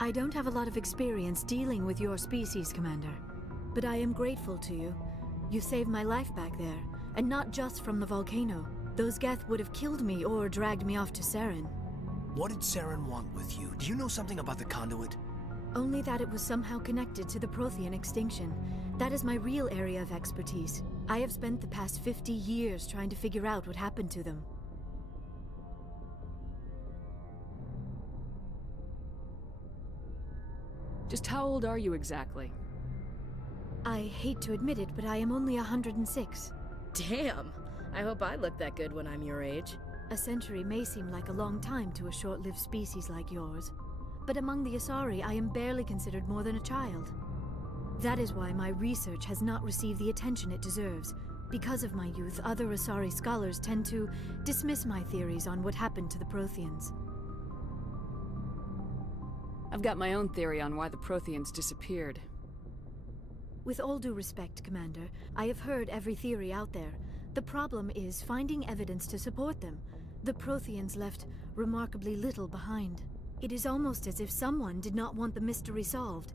I don't have a lot of experience dealing with your species, Commander. But I am grateful to you. You saved my life back there, and not just from the volcano. Those Geth would have killed me or dragged me off to Saren. What did Saren want with you? Do you know something about the conduit? Only that it was somehow connected to the Prothean extinction. That is my real area of expertise. I have spent the past 50 years trying to figure out what happened to them. Just how old are you exactly? I hate to admit it, but I am only 106. Damn! I hope I look that good when I'm your age. A century may seem like a long time to a short-lived species like yours. But among the Asari, I am barely considered more than a child. That is why my research has not received the attention it deserves. Because of my youth, other Asari scholars tend to dismiss my theories on what happened to the Protheans. I've got my own theory on why the Protheans disappeared. With all due respect, Commander, I have heard every theory out there. The problem is finding evidence to support them. The Protheans left remarkably little behind. It is almost as if someone did not want the mystery solved.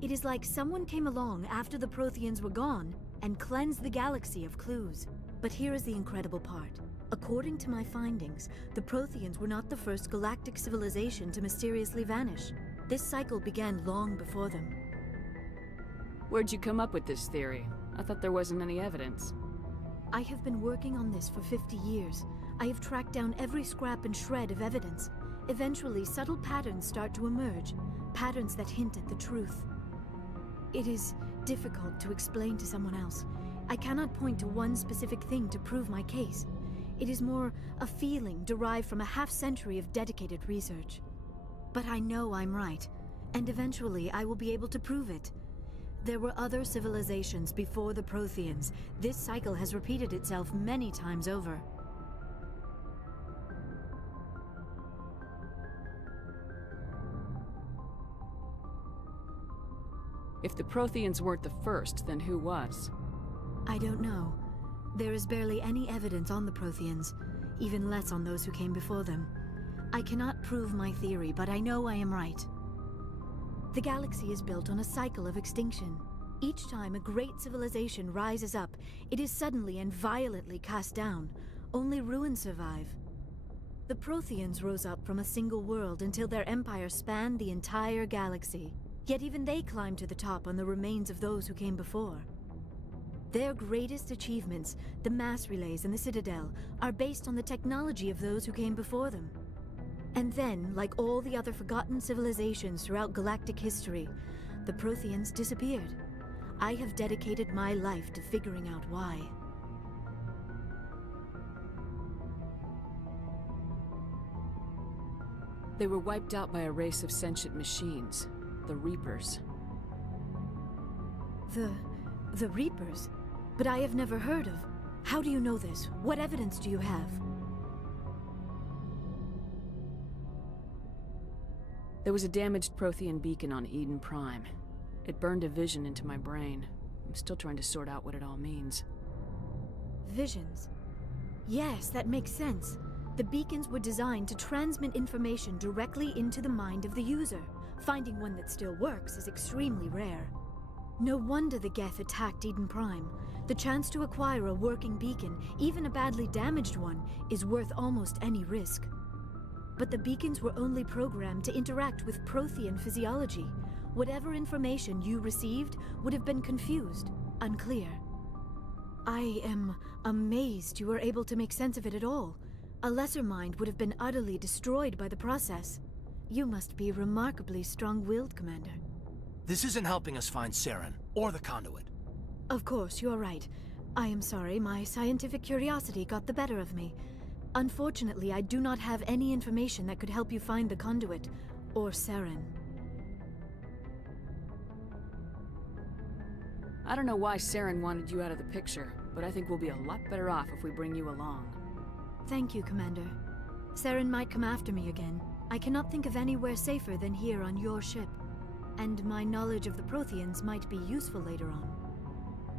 It is like someone came along after the Protheans were gone and cleansed the galaxy of clues. But here is the incredible part. According to my findings, the Protheans were not the first galactic civilization to mysteriously vanish. This cycle began long before them. Where'd you come up with this theory? I thought there wasn't any evidence. I have been working on this for 50 years. I have tracked down every scrap and shred of evidence. Eventually, subtle patterns start to emerge, patterns that hint at the truth. It is difficult to explain to someone else. I cannot point to one specific thing to prove my case. It is more a feeling derived from a half-century of dedicated research. But I know I'm right, and eventually I will be able to prove it. There were other civilizations before the Protheans. This cycle has repeated itself many times over. If the Protheans weren't the first, then who was? I don't know. There is barely any evidence on the Protheans, even less on those who came before them. I cannot prove my theory, but I know I am right. The galaxy is built on a cycle of extinction. Each time a great civilization rises up, it is suddenly and violently cast down. Only ruins survive. The Protheans rose up from a single world until their empire spanned the entire galaxy. Yet even they climbed to the top on the remains of those who came before. Their greatest achievements, the mass relays and the Citadel, are based on the technology of those who came before them. And then, like all the other forgotten civilizations throughout galactic history, the Protheans disappeared. I have dedicated my life to figuring out why. They were wiped out by a race of sentient machines, the Reapers. The Reapers? But I have never heard of. How do you know this? What evidence do you have? There was a damaged Prothean beacon on Eden Prime. It burned a vision into my brain. I'm still trying to sort out what it all means. Visions. Yes, that makes sense. The beacons were designed to transmit information directly into the mind of the user. Finding one that still works is extremely rare. No wonder the Geth attacked Eden Prime. The chance to acquire a working beacon, even a badly damaged one, is worth almost any risk. But the beacons were only programmed to interact with Prothean physiology. Whatever information you received would have been confused, unclear. I am amazed you were able to make sense of it at all. A lesser mind would have been utterly destroyed by the process. You must be remarkably strong-willed, Commander. This isn't helping us find Saren, or the conduit. Of course, you're right. I am sorry, my scientific curiosity got the better of me. Unfortunately, I do not have any information that could help you find the conduit, or Saren. I don't know why Saren wanted you out of the picture, but I think we'll be a lot better off if we bring you along. Thank you, Commander. Saren might come after me again. I cannot think of anywhere safer than here on your ship. And my knowledge of the Protheans might be useful later on.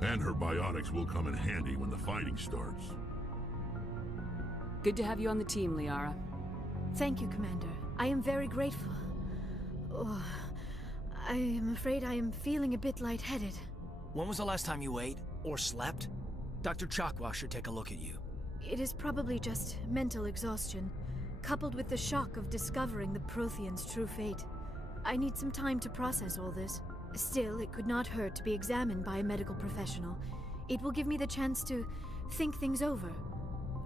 And her biotics will come in handy when the fighting starts. Good to have you on the team, Liara. Thank you, Commander. I am very grateful. Oh. I am afraid I am feeling a bit lightheaded. When was the last time you ate or slept? Dr. Chakwa should take a look at you. It is probably just mental exhaustion, coupled with the shock of discovering the Prothean's true fate. I need some time to process all this. Still, it could not hurt to be examined by a medical professional. It will give me the chance to think things over.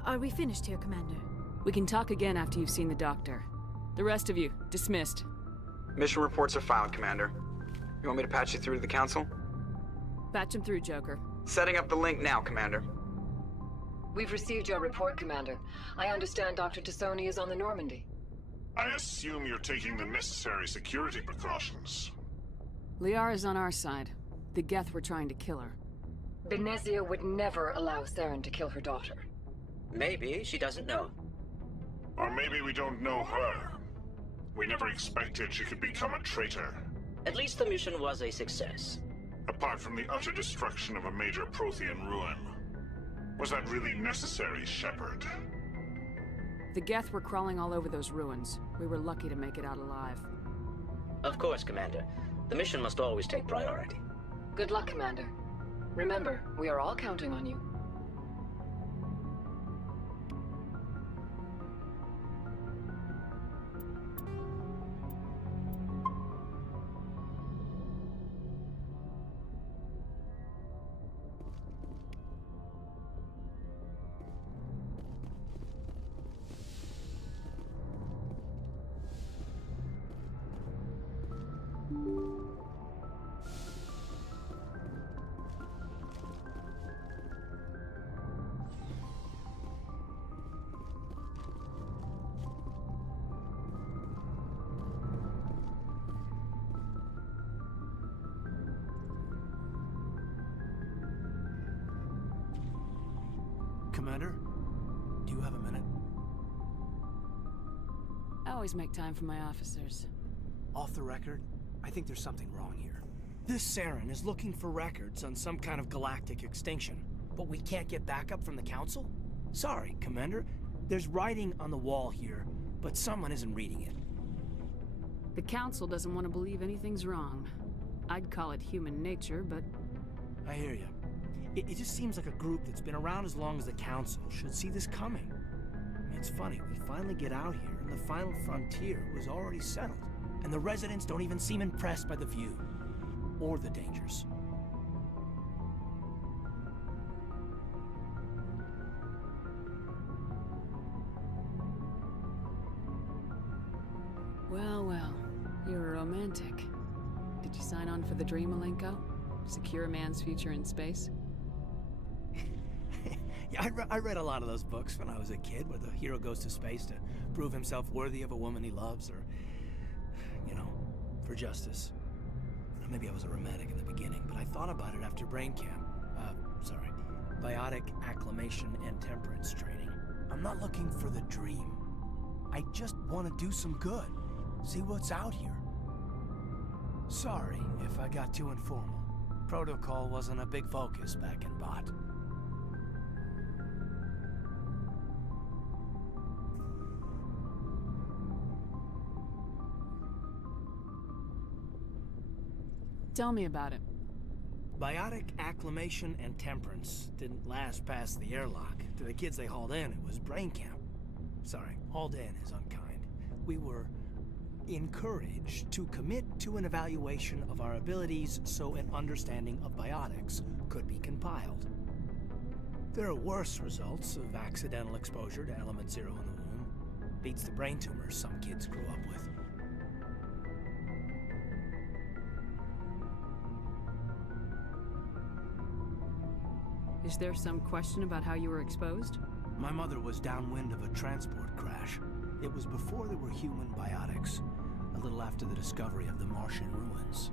Are we finished here, Commander? We can talk again after you've seen the doctor. The rest of you, dismissed. Mission reports are filed, Commander. You want me to patch you through to the Council? Patch him through, Joker. Setting up the link now, Commander. We've received your report, Commander. I understand Dr. Tassoni is on the Normandy. I assume you're taking the necessary security precautions. Liara's on our side. The Geth were trying to kill her. Benezia would never allow Saren to kill her daughter. Maybe she doesn't know. Or maybe we don't know her. We never expected she could become a traitor. At least the mission was a success. Apart from the utter destruction of a major Prothean ruin. Was that really necessary, Shepard? The Geth were crawling all over those ruins. We were lucky to make it out alive. Of course, Commander. The mission must always take priority. Good luck, Commander. Remember, we are all counting on you. Commander, do you have a minute? I always make time for my officers. Off the record, I think there's something wrong here. This Saren is looking for records on some kind of galactic extinction, but we can't get backup from the Council? Sorry, Commander. There's writing on the wall here, but someone isn't reading it. The Council doesn't want to believe anything's wrong. I'd call it human nature, but... I hear you. It just seems like a group that's been around as long as the Council should see this coming. I mean, it's funny, we finally get out here, and the final frontier was already settled. And the residents don't even seem impressed by the view. Or the dangers. Well, well. You're a romantic. Did you sign on for the dream, Alenko? Secure a man's future in space? Yeah, I read a lot of those books when I was a kid, where the hero goes to space to prove himself worthy of a woman he loves, or, you know, for justice. Maybe I was a romantic in the beginning, but I thought about it after brain camp. Biotic acclimation and temperance training. I'm not looking for the dream. I just want to do some good. See what's out here. Sorry if I got too informal. Protocol wasn't a big focus back in Bot. Tell me about it. Biotic acclimation and temperance didn't last past the airlock. To the kids they hauled in, it was brain camp. Sorry, hauled in is unkind. We were encouraged to commit to an evaluation of our abilities so an understanding of biotics could be compiled. There are worse results of accidental exposure to element zero in the womb. Beats the brain tumors some kids grew up with. Is there some question about how you were exposed? My mother was downwind of a transport crash. It was before there were human biotics, a little after the discovery of the Martian ruins.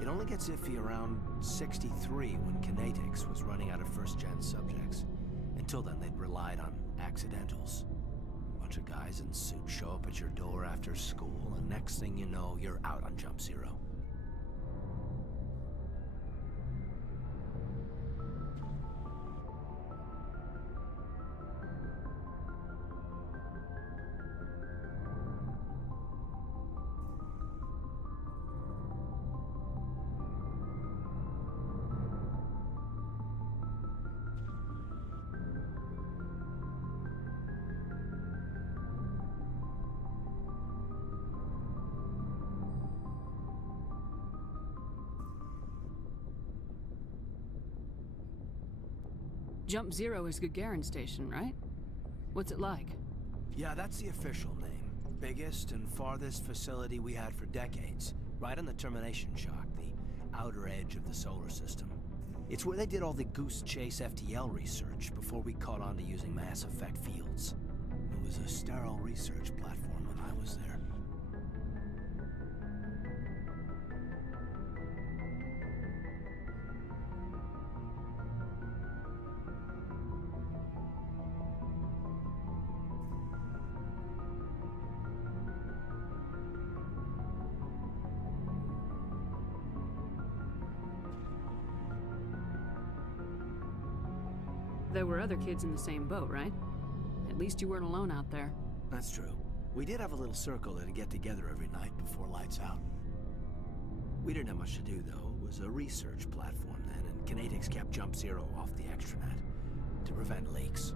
It only gets iffy around 63 when Kinetics was running out of first-gen subjects. Until then, they'd relied on accidentals. A bunch of guys in suits show up at your door after school, and next thing you know, you're out on Jump Zero. Jump Zero is Gagarin Station, right? What's it like? Yeah, that's the official name. Biggest and farthest facility we had for decades. Right on the termination shock, the outer edge of the solar system. It's where they did all the Goose Chase FTL research before we caught on to using mass effect fields. It was a sterile research platform when I was there. There were other kids in the same boat, right? At least you weren't alone out there. That's true. We did have a little circle that'd get together every night before lights out. We didn't have much to do, though. It was a research platform then, and Kinetics kept Jump Zero off the extranet to prevent leaks.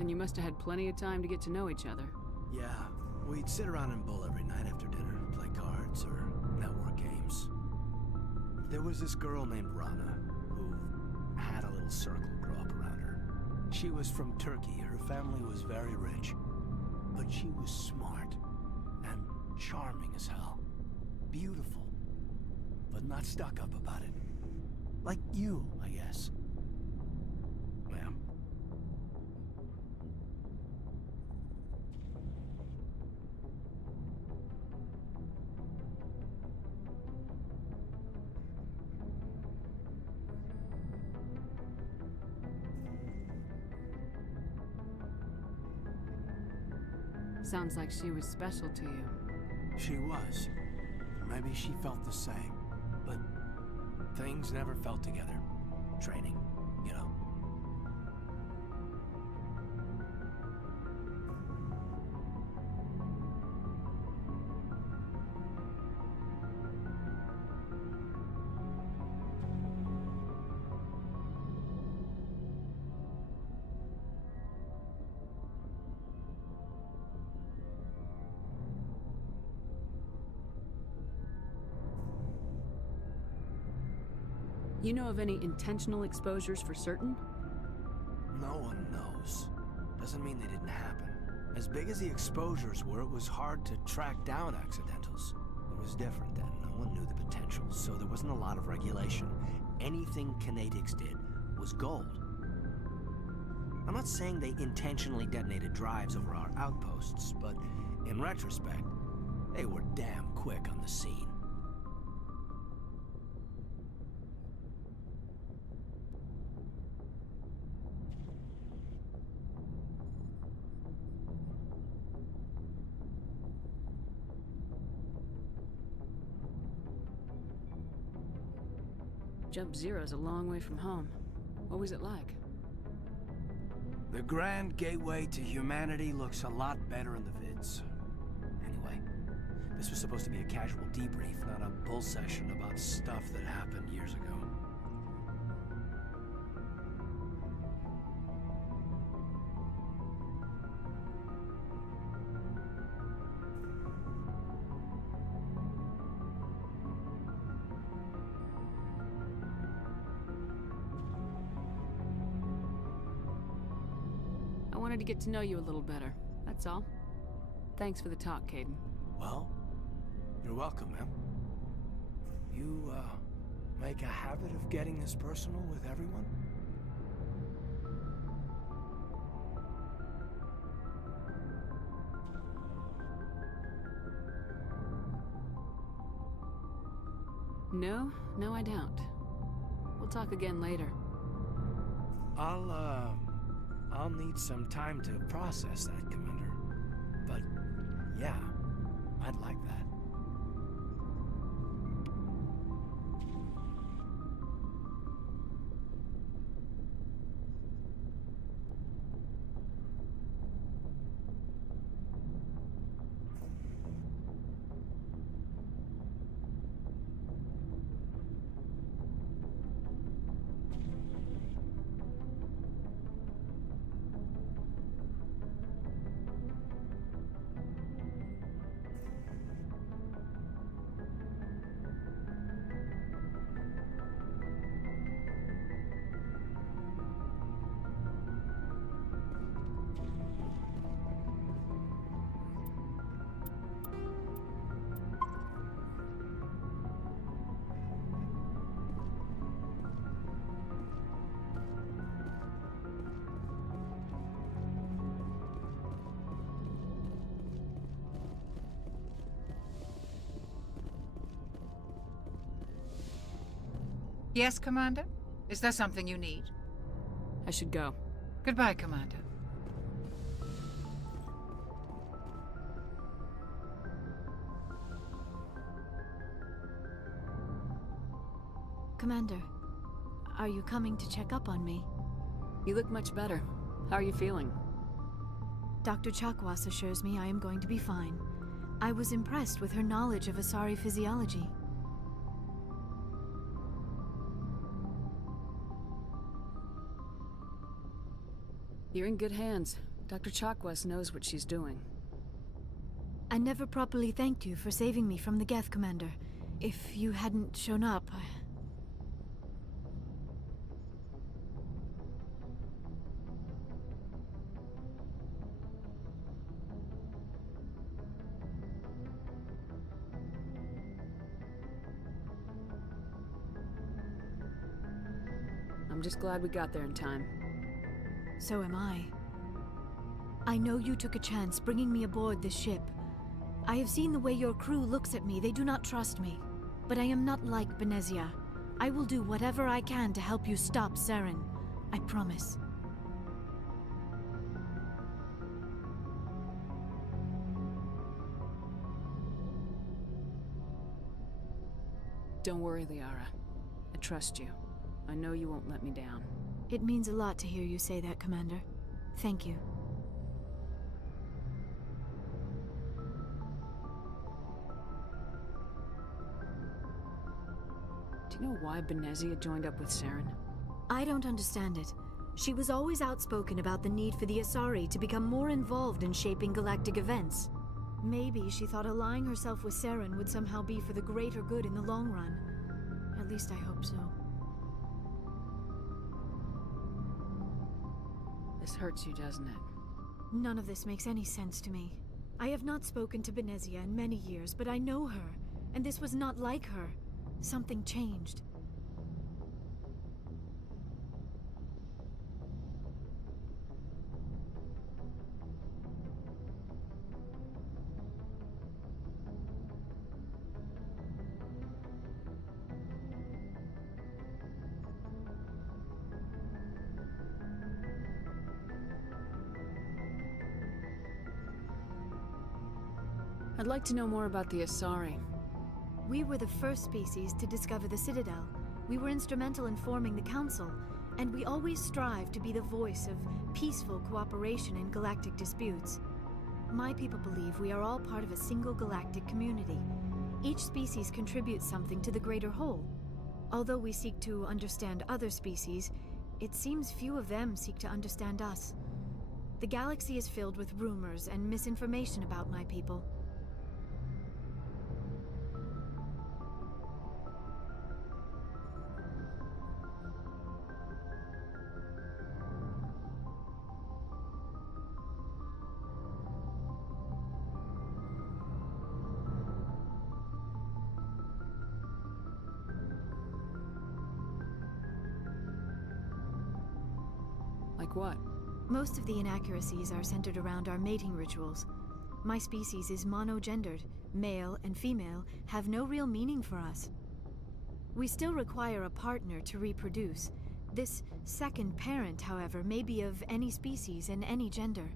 And you must have had plenty of time to get to know each other. Yeah, we'd sit around and bull every night after dinner, play cards or network games. There was this girl named Rana, who had a little circle grow up around her. She was from Turkey. Her family was very rich. But she was smart and charming as hell. Beautiful, but not stuck up about it. Like you, I guess. Ma'am. Sounds like she was special to you. She was. Maybe she felt the same. But things never felt together. Training, you know. You know of any intentional exposures for certain? No one knows. Doesn't mean they didn't happen. As big as the exposures were, it was hard to track down accidentals. It was different then. No one knew the potential, so there wasn't a lot of regulation. Anything Kinetics did was gold. I'm not saying they intentionally detonated drives over our outposts, but in retrospect, they were damn quick on the scene. Jump Zero's a long way from home. What was it like? The Grand Gateway to Humanity looks a lot better in the vids. Anyway, this was supposed to be a casual debrief, not a bull session about stuff that happened years ago. I wanted to get to know you a little better, that's all. Thanks for the talk, Kaidan. Well, you're welcome, ma'am. You, make a habit of getting this personal with everyone? No, I don't. We'll talk again later. I'll need some time to process that, Commander. But, yeah, I'd like that. Yes, Commander? Is there something you need? I should go. Goodbye, Commander. Commander, are you coming to check up on me? You look much better. How are you feeling? Dr. Chakwas assures me I am going to be fine. I was impressed with her knowledge of Asari physiology. You're in good hands. Dr. Chakwas knows what she's doing. I never properly thanked you for saving me from the Geth, Commander. If you hadn't shown up, I'm just glad we got there in time. So am I. I know you took a chance bringing me aboard this ship. I have seen the way your crew looks at me. They do not trust me. But I am not like Benezia. I will do whatever I can to help you stop Saren. I promise. Don't worry, Liara. I trust you. I know you won't let me down. It means a lot to hear you say that, Commander. Thank you. Do you know why Benezia joined up with Saren? I don't understand it. She was always outspoken about the need for the Asari to become more involved in shaping galactic events. Maybe she thought allying herself with Saren would somehow be for the greater good in the long run. At least I hope so. This hurts you, doesn't it? None of this makes any sense to me. I have not spoken to Benezia in many years, but I know her, and this was not like her. Something changed. I'd like to know more about the Asari. We were the first species to discover the Citadel. We were instrumental in forming the Council, and we always strive to be the voice of peaceful cooperation in galactic disputes. My people believe we are all part of a single galactic community. Each species contributes something to the greater whole. Although we seek to understand other species, it seems few of them seek to understand us. The galaxy is filled with rumors and misinformation about my people. Like what? Most of the inaccuracies are centered around our mating rituals. My species is monogendered. Male and female have no real meaning for us. We still require a partner to reproduce. This second parent, however, may be of any species and any gender.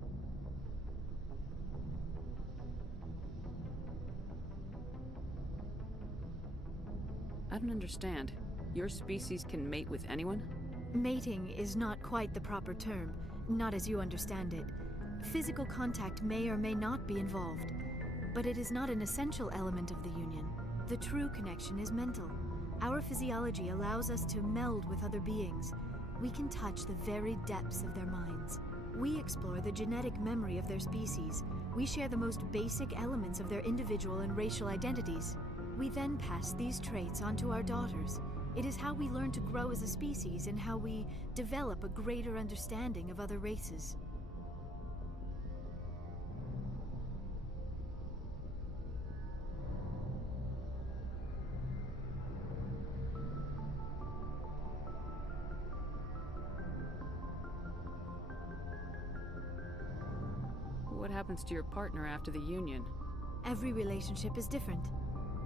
I don't understand. Your species can mate with anyone? Mating is not quite the proper term, not as you understand it. Physical contact may or may not be involved, but it is not an essential element of the union. The true connection is mental. Our physiology allows us to meld with other beings. We can touch the very depths of their minds. We explore the genetic memory of their species. We share the most basic elements of their individual and racial identities. We then pass these traits on to our daughters. It is how we learn to grow as a species and how we develop a greater understanding of other races. What happens to your partner after the union? Every relationship is different.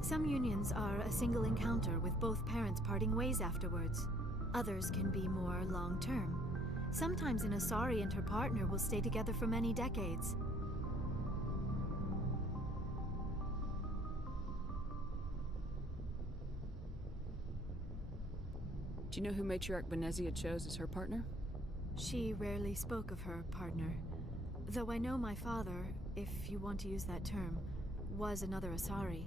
Some unions are a single encounter with both parents parting ways afterwards. Others can be more long-term. Sometimes an Asari and her partner will stay together for many decades. Do you know who Matriarch Benezia chose as her partner? She rarely spoke of her partner. Though I know my father, if you want to use that term, was another Asari.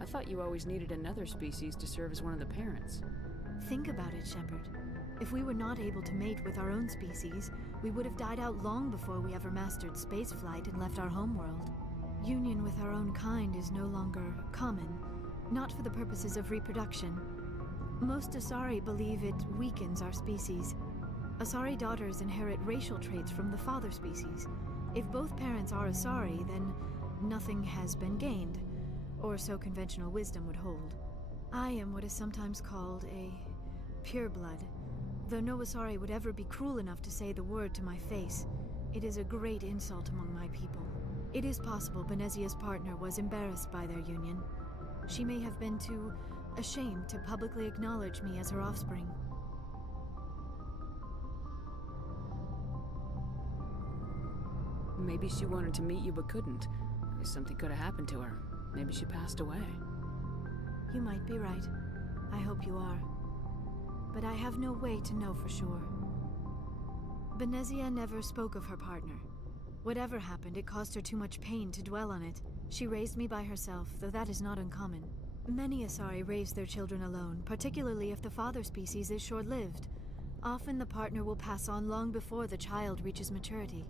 I thought you always needed another species to serve as one of the parents. Think about it, Shepard. If we were not able to mate with our own species, we would have died out long before we ever mastered spaceflight and left our homeworld. Union with our own kind is no longer common, not for the purposes of reproduction. Most Asari believe it weakens our species. Asari daughters inherit racial traits from the father species. If both parents are Asari, then nothing has been gained, or so conventional wisdom would hold. I am what is sometimes called a pureblood. Though no Asari would ever be cruel enough to say the word to my face, it is a great insult among my people. It is possible Benezia's partner was embarrassed by their union. She may have been too ashamed to publicly acknowledge me as her offspring. Maybe she wanted to meet you but couldn't. Something could have happened to her. Maybe she passed away. You might be right. I hope you are. But I have no way to know for sure. Benezia never spoke of her partner. Whatever happened, it caused her too much pain to dwell on it. She raised me by herself, though that is not uncommon. Many Asari raise their children alone, particularly if the father species is short-lived. Often the partner will pass on long before the child reaches maturity.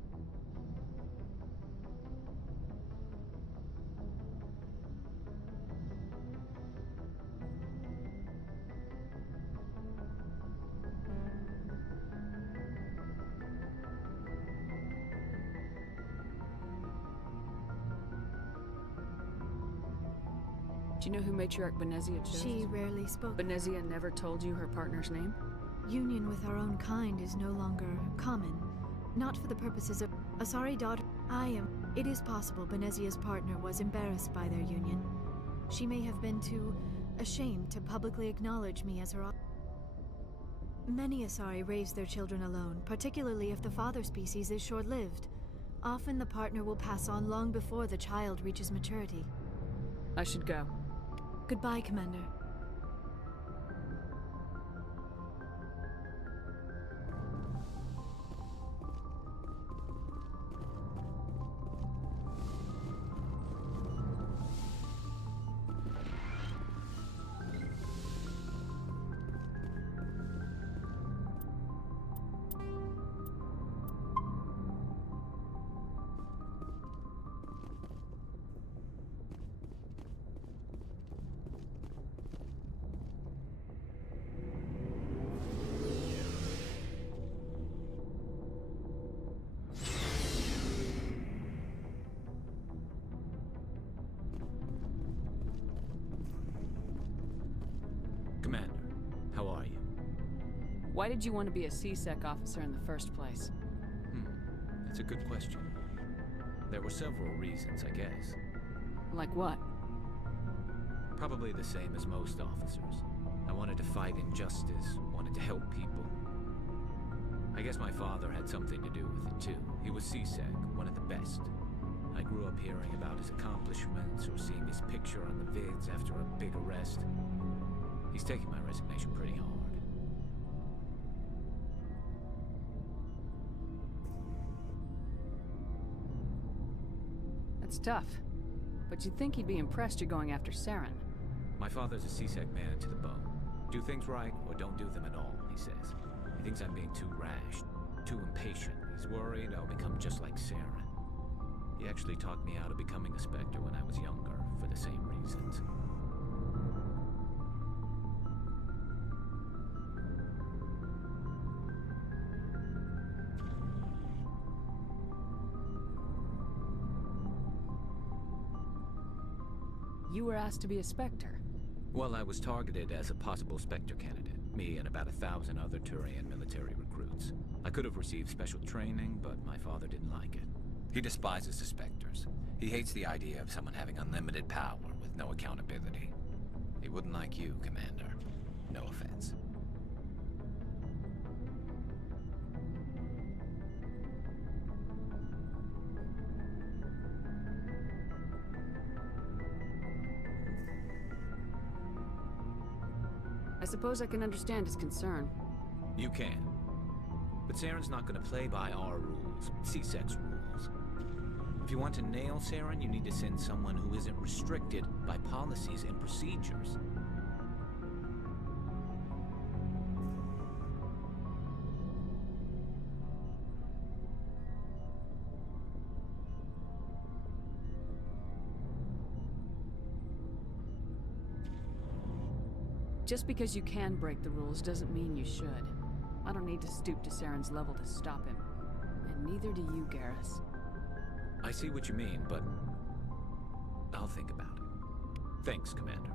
Do you know who Matriarch Benezia chose? She rarely spoke. Benezia never told you her partner's name? Union with our own kind is no longer common. Not for the purposes of Asari daughter. It is possible Benezia's partner was embarrassed by their union. She may have been too ashamed to publicly acknowledge me as her. Many Asari raise their children alone, particularly if the father species is short-lived. Often the partner will pass on long before the child reaches maturity. I should go. Goodbye, Commander. Commander, how are you? Why did you want to be a C-Sec officer in the first place? That's a good question. There were several reasons, I guess. Like what? Probably the same as most officers. I wanted to fight injustice, wanted to help people. I guess my father had something to do with it too. He was C-Sec, one of the best. I grew up hearing about his accomplishments or seeing his picture on the vids after a big arrest. He's taking my resignation pretty hard. That's tough. But you'd think he'd be impressed you're going after Saren. My father's a C-Sec man to the bone. Do things right or don't do them at all, he says. He thinks I'm being too rash, too impatient. He's worried I'll become just like Saren. He actually talked me out of becoming a Spectre when I was younger, for the same reasons. You were asked to be a Spectre. Well, I was targeted as a possible Spectre candidate. Me and about 1,000 other Turian military recruits. I could have received special training, but my father didn't like it. He despises the Spectres. He hates the idea of someone having unlimited power with no accountability. He wouldn't like you, Commander. No offense. I suppose I can understand his concern. You can. But Saren's not gonna play by our rules, CSEC's rules. If you want to nail Saren, you need to send someone who isn't restricted by policies and procedures. Just because you can break the rules doesn't mean you should. I don't need to stoop to Saren's level to stop him. And neither do you, Garrus. I see what you mean, but I'll think about it. Thanks, Commander.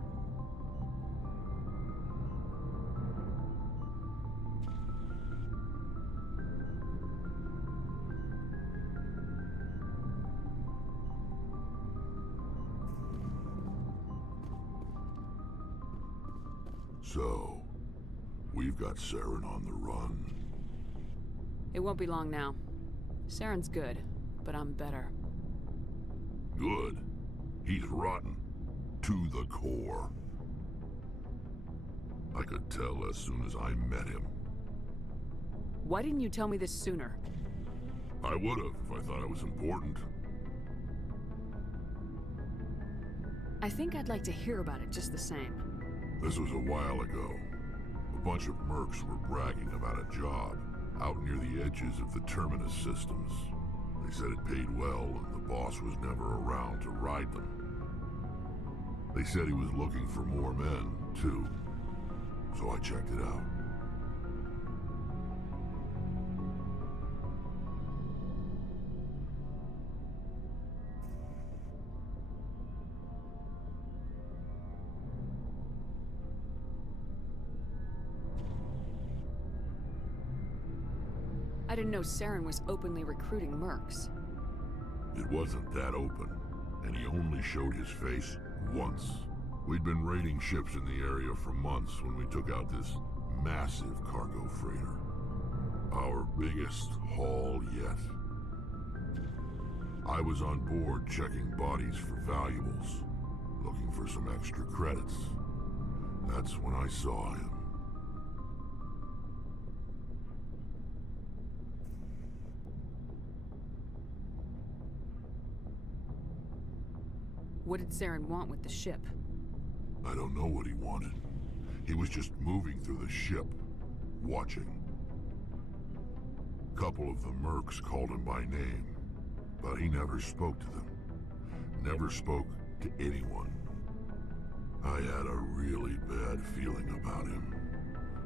So, we've got Saren on the run. It won't be long now. Saren's good, but I'm better. Good. He's rotten. To the core. I could tell as soon as I met him. Why didn't you tell me this sooner? I would've if I thought it was important. I think I'd like to hear about it just the same. This was a while ago. A bunch of mercs were bragging about a job out near the edges of the Terminus systems. They said it paid well and the boss was never around to ride them. They said he was looking for more men, too. So I checked it out. I didn't know Saren was openly recruiting mercs. It wasn't that open, and he only showed his face once. We'd been raiding ships in the area for months when we took out this massive cargo freighter. Our biggest haul yet. I was on board checking bodies for valuables, looking for some extra credits. That's when I saw him. What did Saren want with the ship? I don't know what he wanted. He was just moving through the ship, watching. A couple of the mercs called him by name, but he never spoke to them. Never spoke to anyone. I had a really bad feeling about him,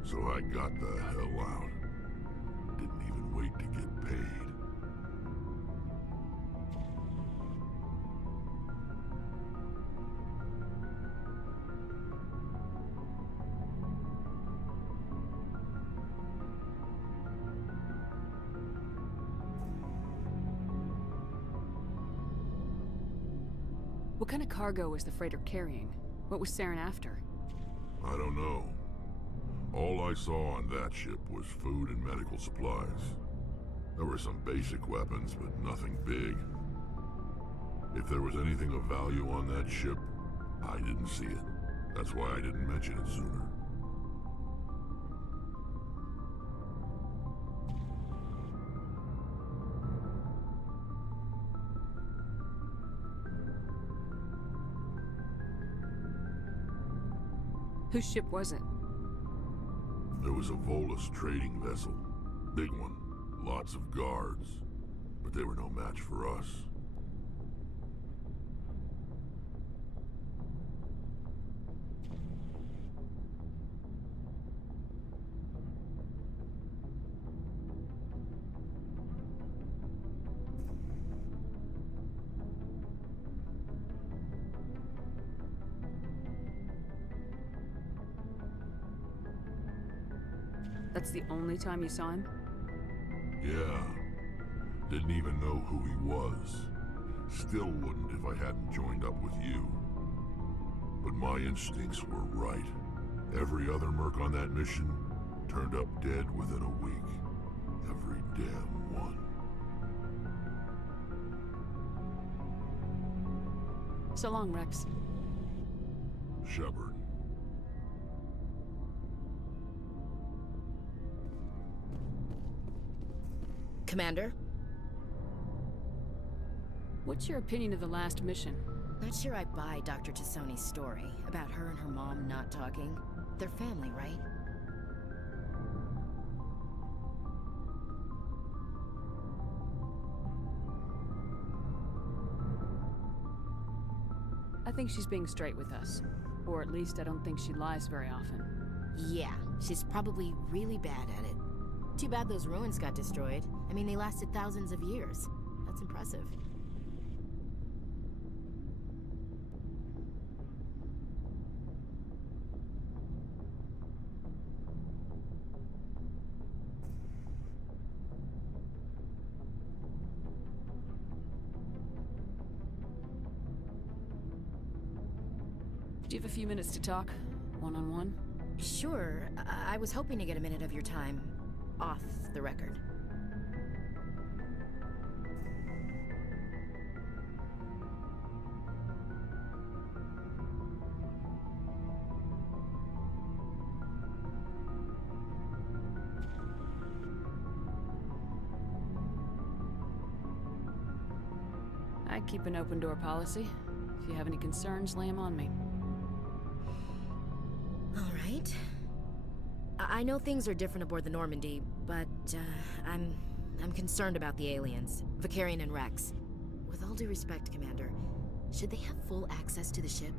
so I got the hell out. Didn't even wait to get paid. What kind of cargo was the freighter carrying? What was Saren after? I don't know. All I saw on that ship was food and medical supplies. There were some basic weapons, but nothing big. If there was anything of value on that ship, I didn't see it. That's why I didn't mention it sooner. Whose ship was it? There was a Volus trading vessel. Big one. Lots of guards. But they were no match for us. That's the only time you saw him? Yeah. Didn't even know who he was. Still wouldn't if I hadn't joined up with you. But my instincts were right. Every other merc on that mission turned up dead within a week. Every damn one. So long, Rex. Shepard. Commander? What's your opinion of the last mission? Not sure I buy Dr. Tassoni's story about her and her mom not talking. They're family, right? I think she's being straight with us. Or at least I don't think she lies very often. Yeah, she's probably really bad at it. Too bad those ruins got destroyed. I mean, they lasted thousands of years. That's impressive. Do you have a few minutes to talk? One-on-one? Sure. I was hoping to get a minute of your time off the record. I keep an open door policy. If you have any concerns, lay them on me. All right. I know things are different aboard the Normandy, but I'm concerned about the aliens, Vakarian and Rex. With all due respect, Commander, should they have full access to the ship?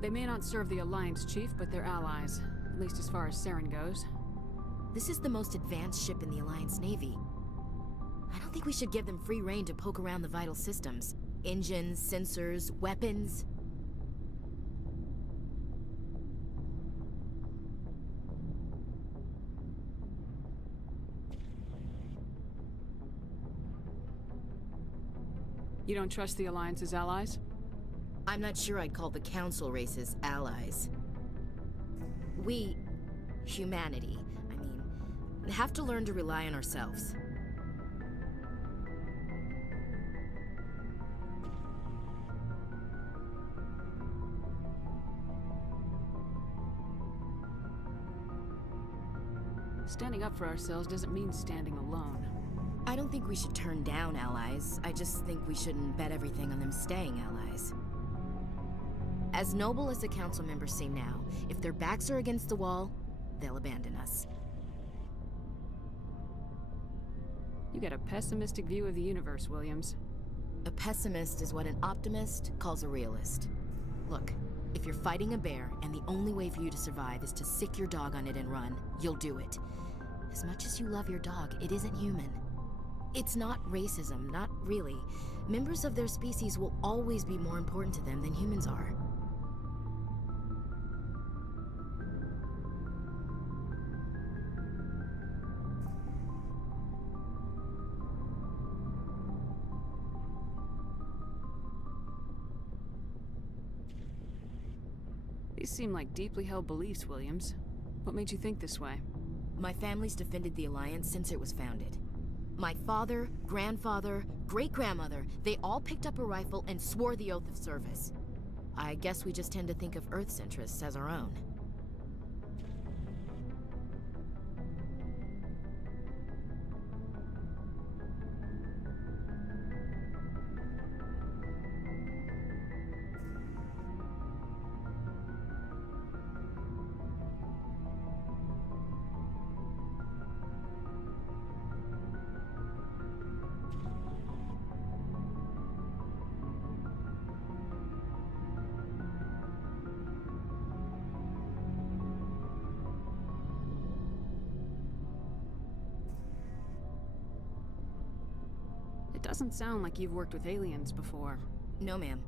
They may not serve the Alliance, Chief, but they're allies. At least as far as Saren goes. This is the most advanced ship in the Alliance Navy. I don't think we should give them free rein to poke around the vital systems. Engines, sensors, weapons. You don't trust the Alliance's allies? I'm not sure I'd call the Council races allies. We, humanity, I mean, have to learn to rely on ourselves. Standing up for ourselves doesn't mean standing alone. I don't think we should turn down allies. I just think we shouldn't bet everything on them staying allies. As noble as the council members seem now, if their backs are against the wall, they'll abandon us. You got a pessimistic view of the universe, Williams. A pessimist is what an optimist calls a realist. Look, if you're fighting a bear and the only way for you to survive is to sick your dog on it and run, you'll do it. As much as you love your dog, it isn't human. It's not racism, not really. Members of their species will always be more important to them than humans are. These seem like deeply held beliefs, Williams. What made you think this way? My family's defended the Alliance since it was founded. My father, grandfather, great-grandmother, they all picked up a rifle and swore the oath of service. I guess we just tend to think of Earth's interests as our own. Doesn't sound like you've worked with aliens before. No, ma'am.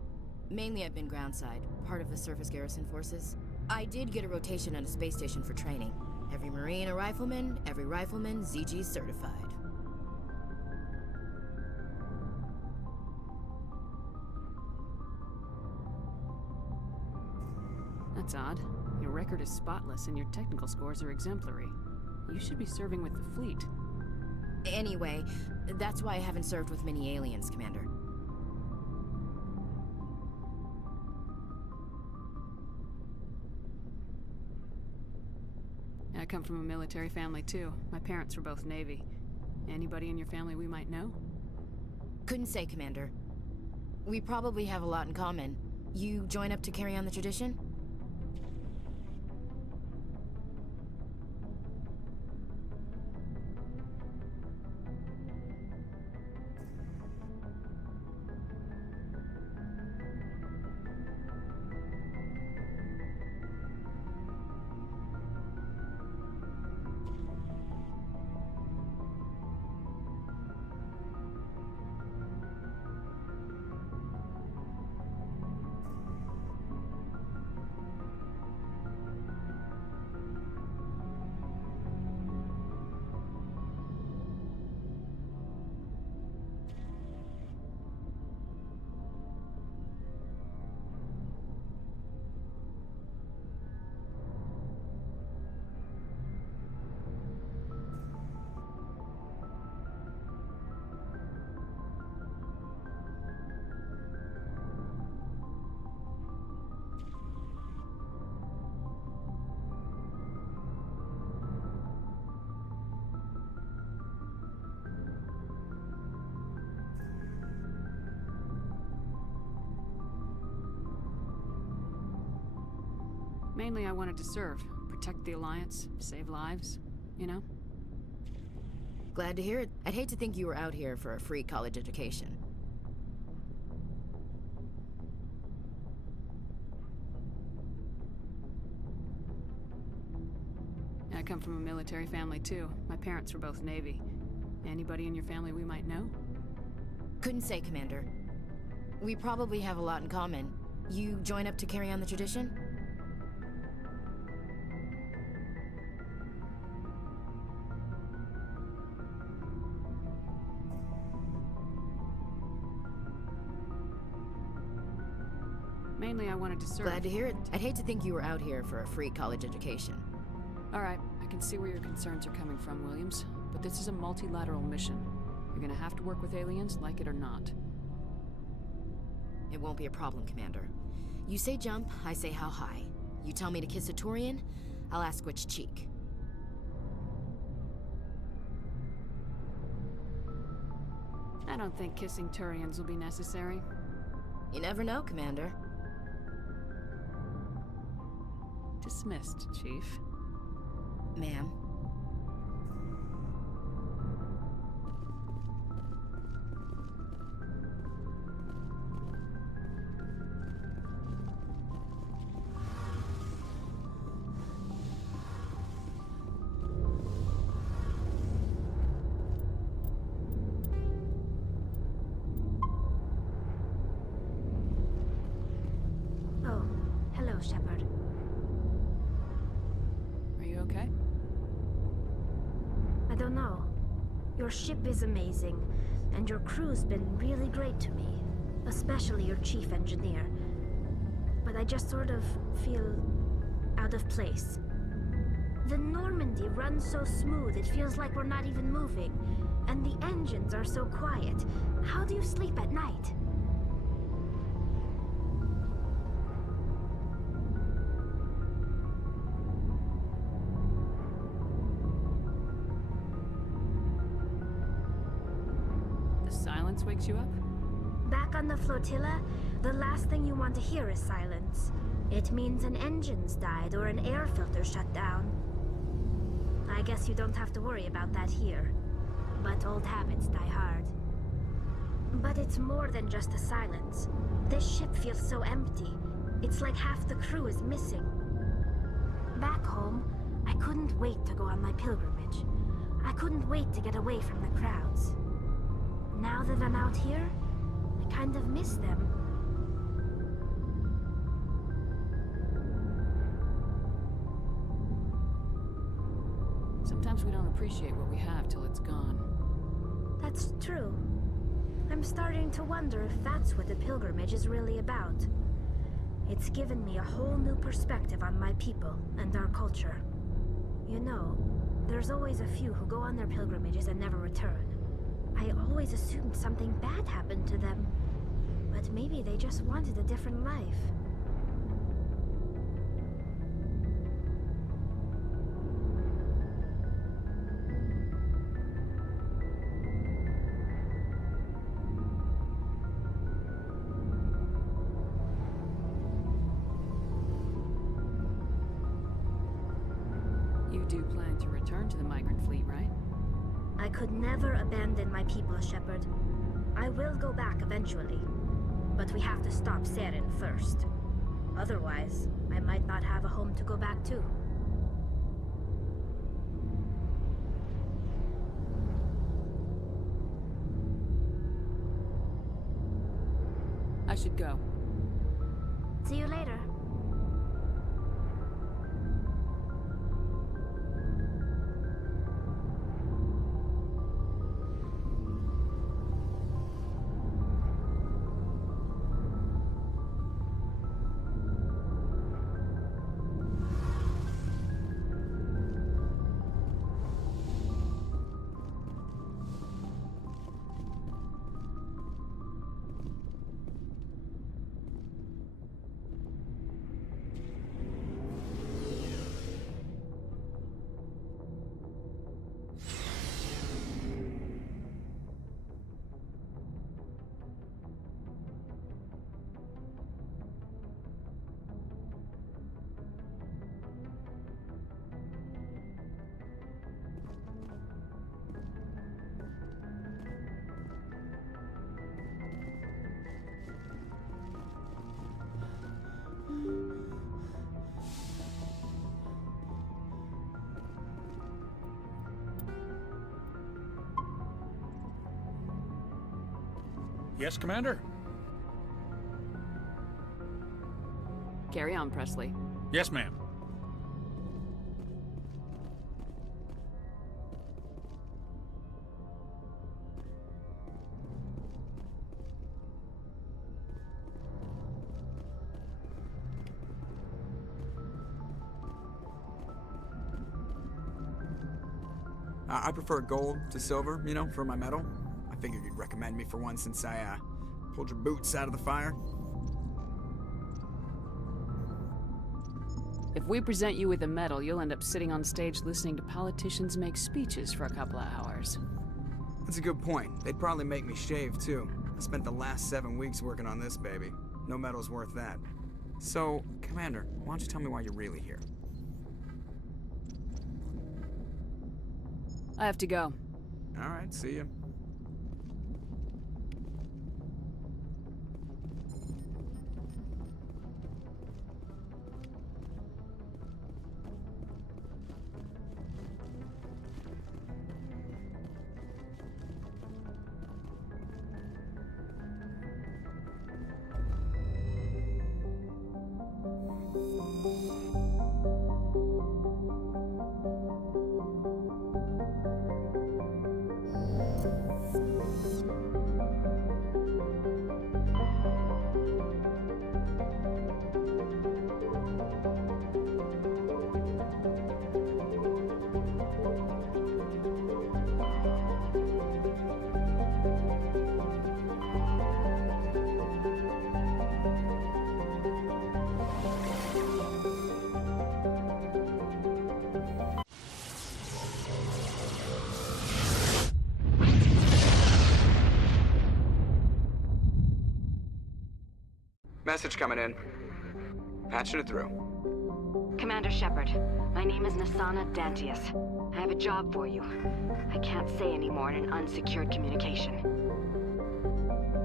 Mainly I've been groundside, part of the surface garrison forces. I did get a rotation on a space station for training. Every Marine a rifleman, every rifleman ZG certified. That's odd. Your record is spotless and your technical scores are exemplary. You should be serving with the fleet. Anyway, that's why I haven't served with many aliens, Commander. I come from a military family too. My parents were both Navy. Anybody in your family we might know? Couldn't say, Commander. We probably have a lot in common. You join up to carry on the tradition? Mainly I wanted to serve, protect the Alliance, save lives, you know? Glad to hear it. I'd hate to think you were out here for a free college education. I come from a military family too. My parents were both Navy. Anybody in your family we might know? Couldn't say, Commander. We probably have a lot in common. You join up to carry on the tradition? Mainly I wanted to serve. Glad to hear it. I'd hate to think you were out here for a free college education. All right, I can see where your concerns are coming from, Williams. But this is a multilateral mission. You're gonna have to work with aliens, like it or not. It won't be a problem, Commander. You say jump, I say how high. You tell me to kiss a Turian, I'll ask which cheek. I don't think kissing Turians will be necessary. You never know, Commander. Dismissed, Chief. Ma'am. Oh, hello, Shepard. Are you okay? I don't know. Your ship is amazing, and your crew's been really great to me. Especially your chief engineer. But I just sort of feel out of place. The Normandy runs so smooth it feels like we're not even moving. And the engines are so quiet. How do you sleep at night? The silence wakes you up? Back on the flotilla, the last thing you want to hear is silence. It means an engine's died or an air filter shut down. I guess you don't have to worry about that here. But old habits die hard. But it's more than just the silence. This ship feels so empty. It's like half the crew is missing. Back home, I couldn't wait to go on my pilgrimage. I couldn't wait to get away from the crowds. now that I'm out here, I kind of miss them. Sometimes we don't appreciate what we have till it's gone. That's true. I'm starting to wonder if that's what the pilgrimage is really about. It's given me a whole new perspective on my people and our culture. You know, there's always a few who go on their pilgrimages and never return. I always assumed something bad happened to them, but maybe they just wanted a different life. You do plan to return to the migrant fleet, right? I could never abandon my people, Shepard. I will go back eventually, but we have to stop Saren first. Otherwise, I might not have a home to go back to. I should go. See you later. Yes, Commander? Carry on, Presley. Yes, ma'am. I prefer gold to silver, you know, for my medal. I figured you'd recommend me for one since I, pulled your boots out of the fire. If we present you with a medal, you'll end up sitting on stage listening to politicians make speeches for a couple of hours. That's a good point. They'd probably make me shave, too. I spent the last 7 weeks working on this baby. No medal's worth that. So, Commander, why don't you tell me why you're really here? I have to go. All right, see ya. Message coming in. Patching it through. Commander Shepard, my name is Nassana Dantius. I have a job for you. I can't say any more in an unsecured communication.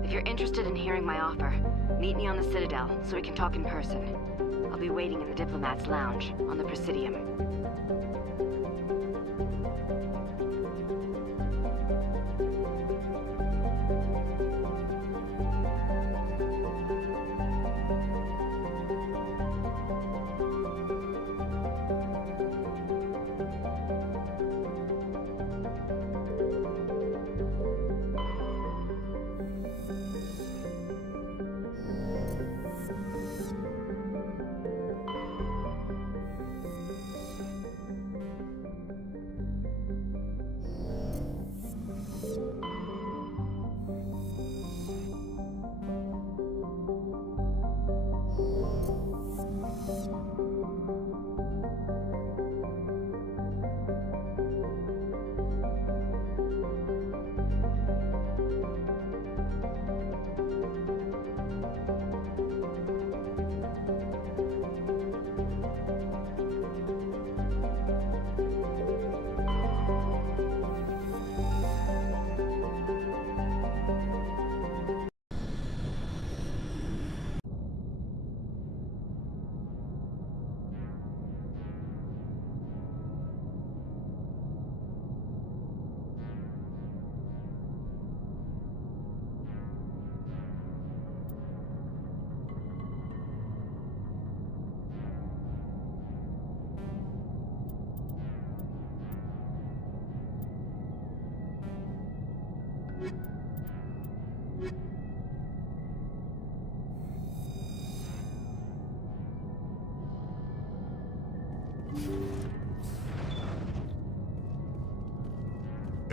If you're interested in hearing my offer, meet me on the Citadel so we can talk in person. I'll be waiting in the Diplomat's Lounge on the Presidium.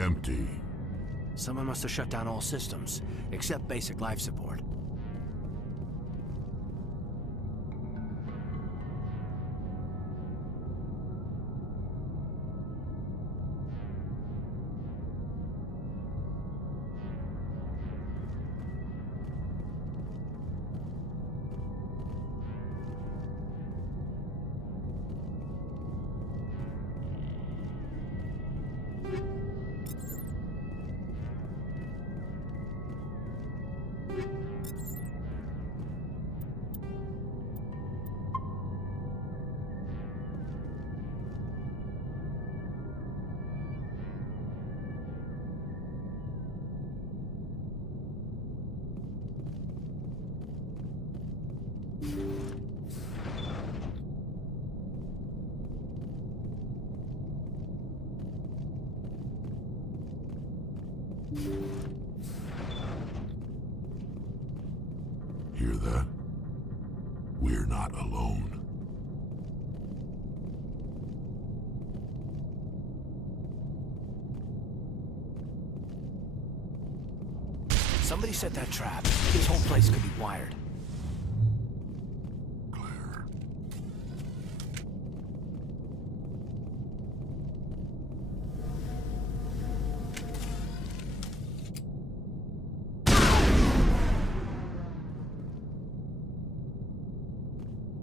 Empty. Someone must have shut down all systems, except basic life support. Hear that? We're not alone. Somebody set that trap. This whole place could be wired.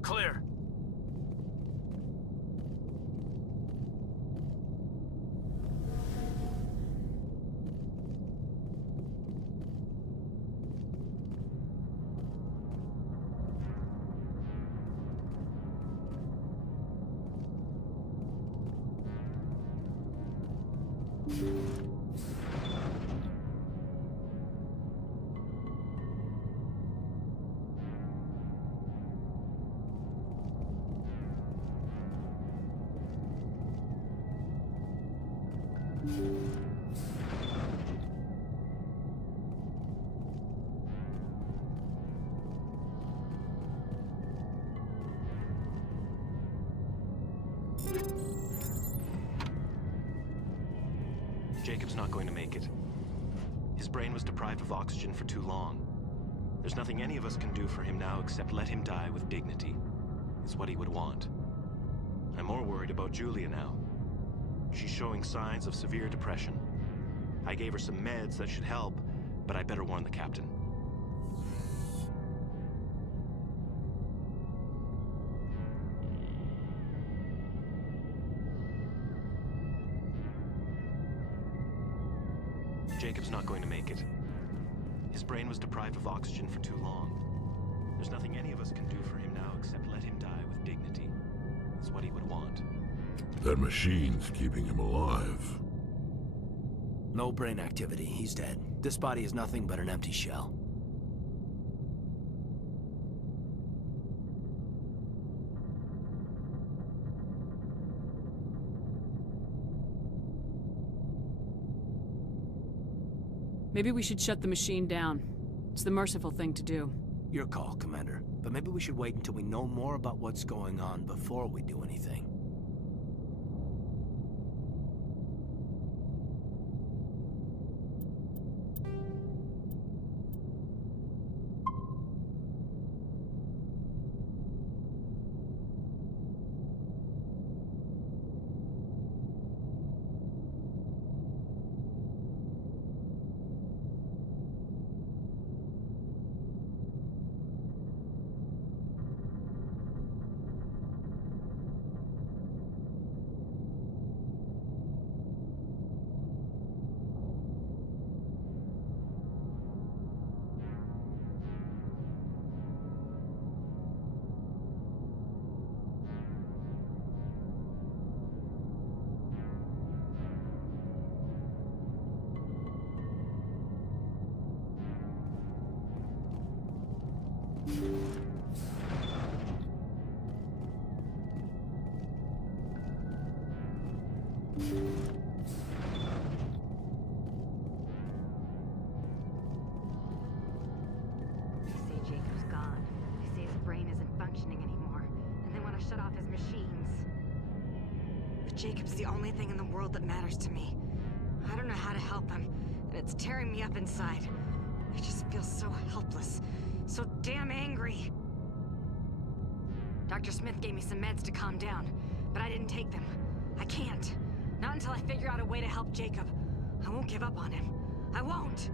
Clear. Jacob's not going to make it. His brain was deprived of oxygen for too long. There's nothing any of us can do for him now except let him die with dignity. It's what he would want. I'm more worried about Julia now. She's showing signs of severe depression. I gave her some meds that should help, but I better warn the captain. Jacob's not going to make it. His brain was deprived of oxygen for too long. There's nothing any of us can do for him now except let him die with dignity. It's what he would want. That machine's keeping him alive. No brain activity. He's dead. This body is nothing but an empty shell. Maybe we should shut the machine down. It's the merciful thing to do. Your call, Commander. But maybe we should wait until we know more about what's going on before we do anything. Jacob's the only thing in the world that matters to me. I don't know how to help him, and it's tearing me up inside. I just feel so helpless, so damn angry. Dr. Smith gave me some meds to calm down, but I didn't take them. I can't. Not until I figure out a way to help Jacob. I won't give up on him. I won't!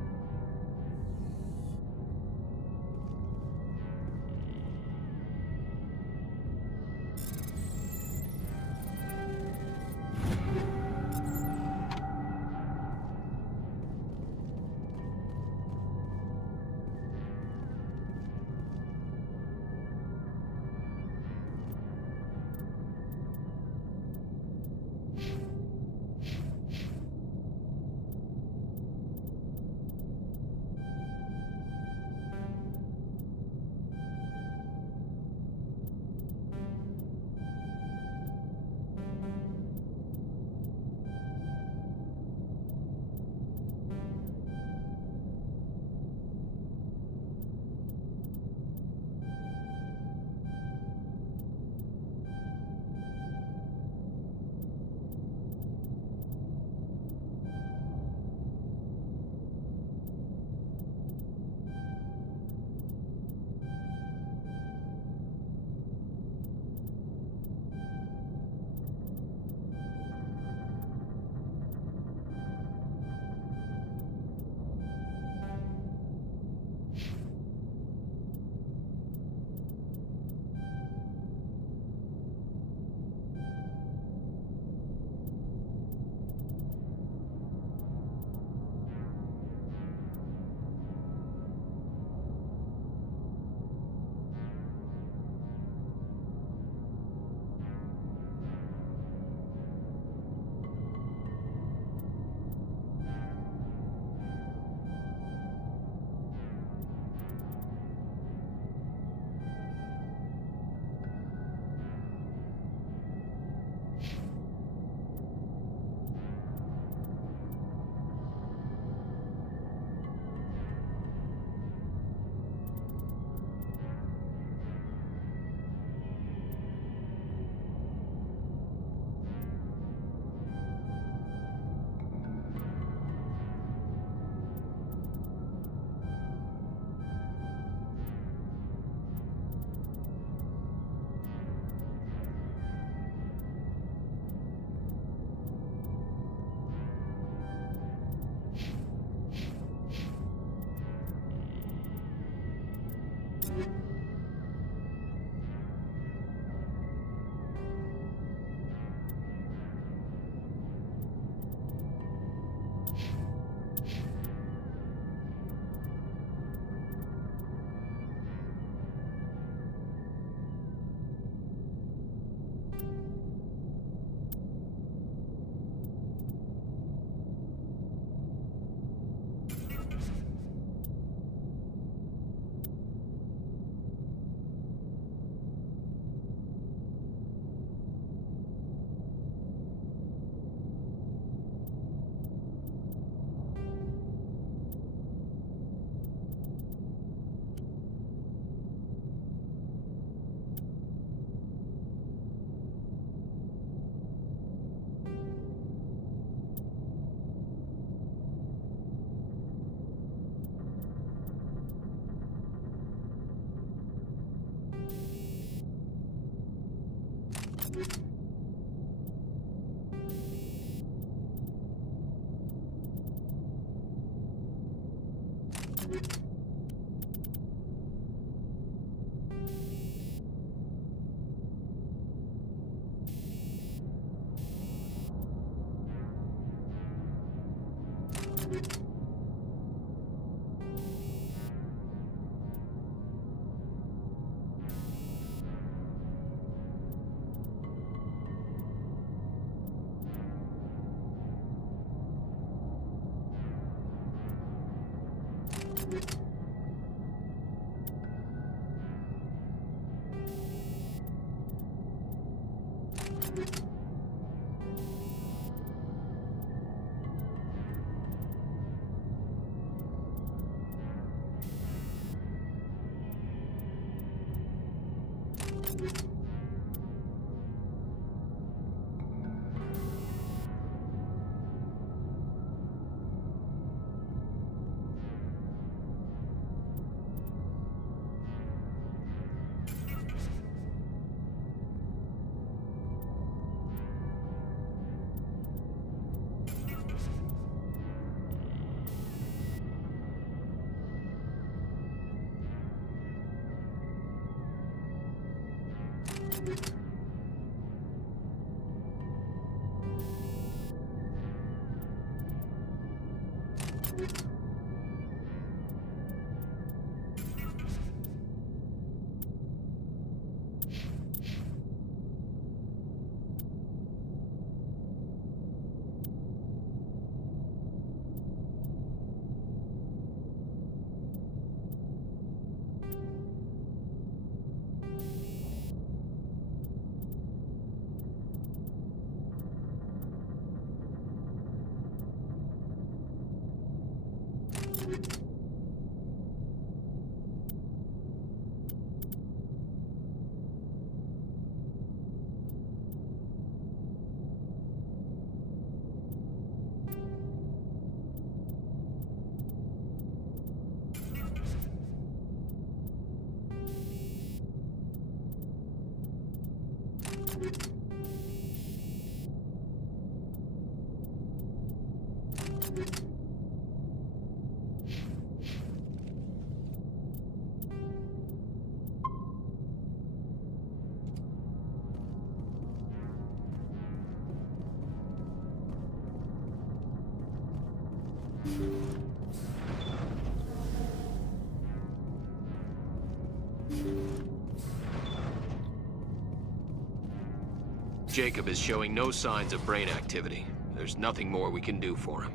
Jacob is showing no signs of brain activity. There's nothing more we can do for him.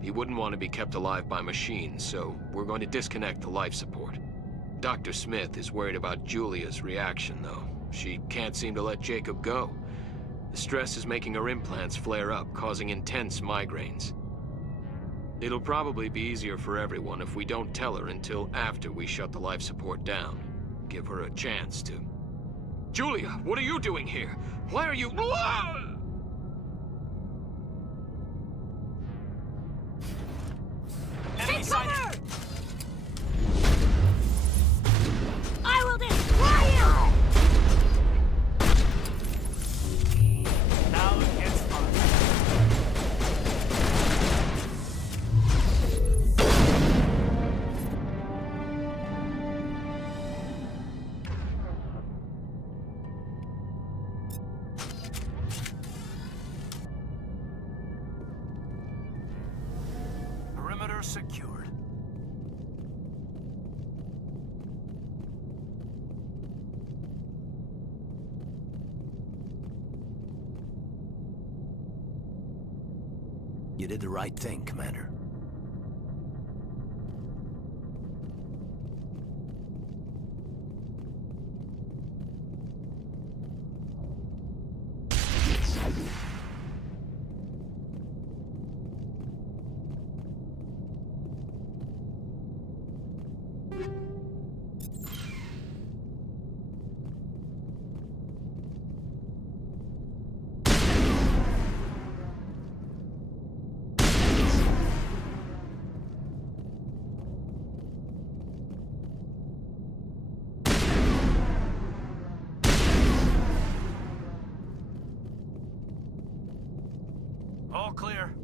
He wouldn't want to be kept alive by machines, so we're going to disconnect the life support. Dr. Smith is worried about Julia's reaction, though. She can't seem to let Jacob go. The stress is making her implants flare up, causing intense migraines. It'll probably be easier for everyone if we don't tell her until after we shut the life support down. Give her a chance to... Julia, what are you doing here? Why are you... Take cover! I will destroy you! Now it gets fun. Perimeter secured. You did the right thing, Commander. All clear.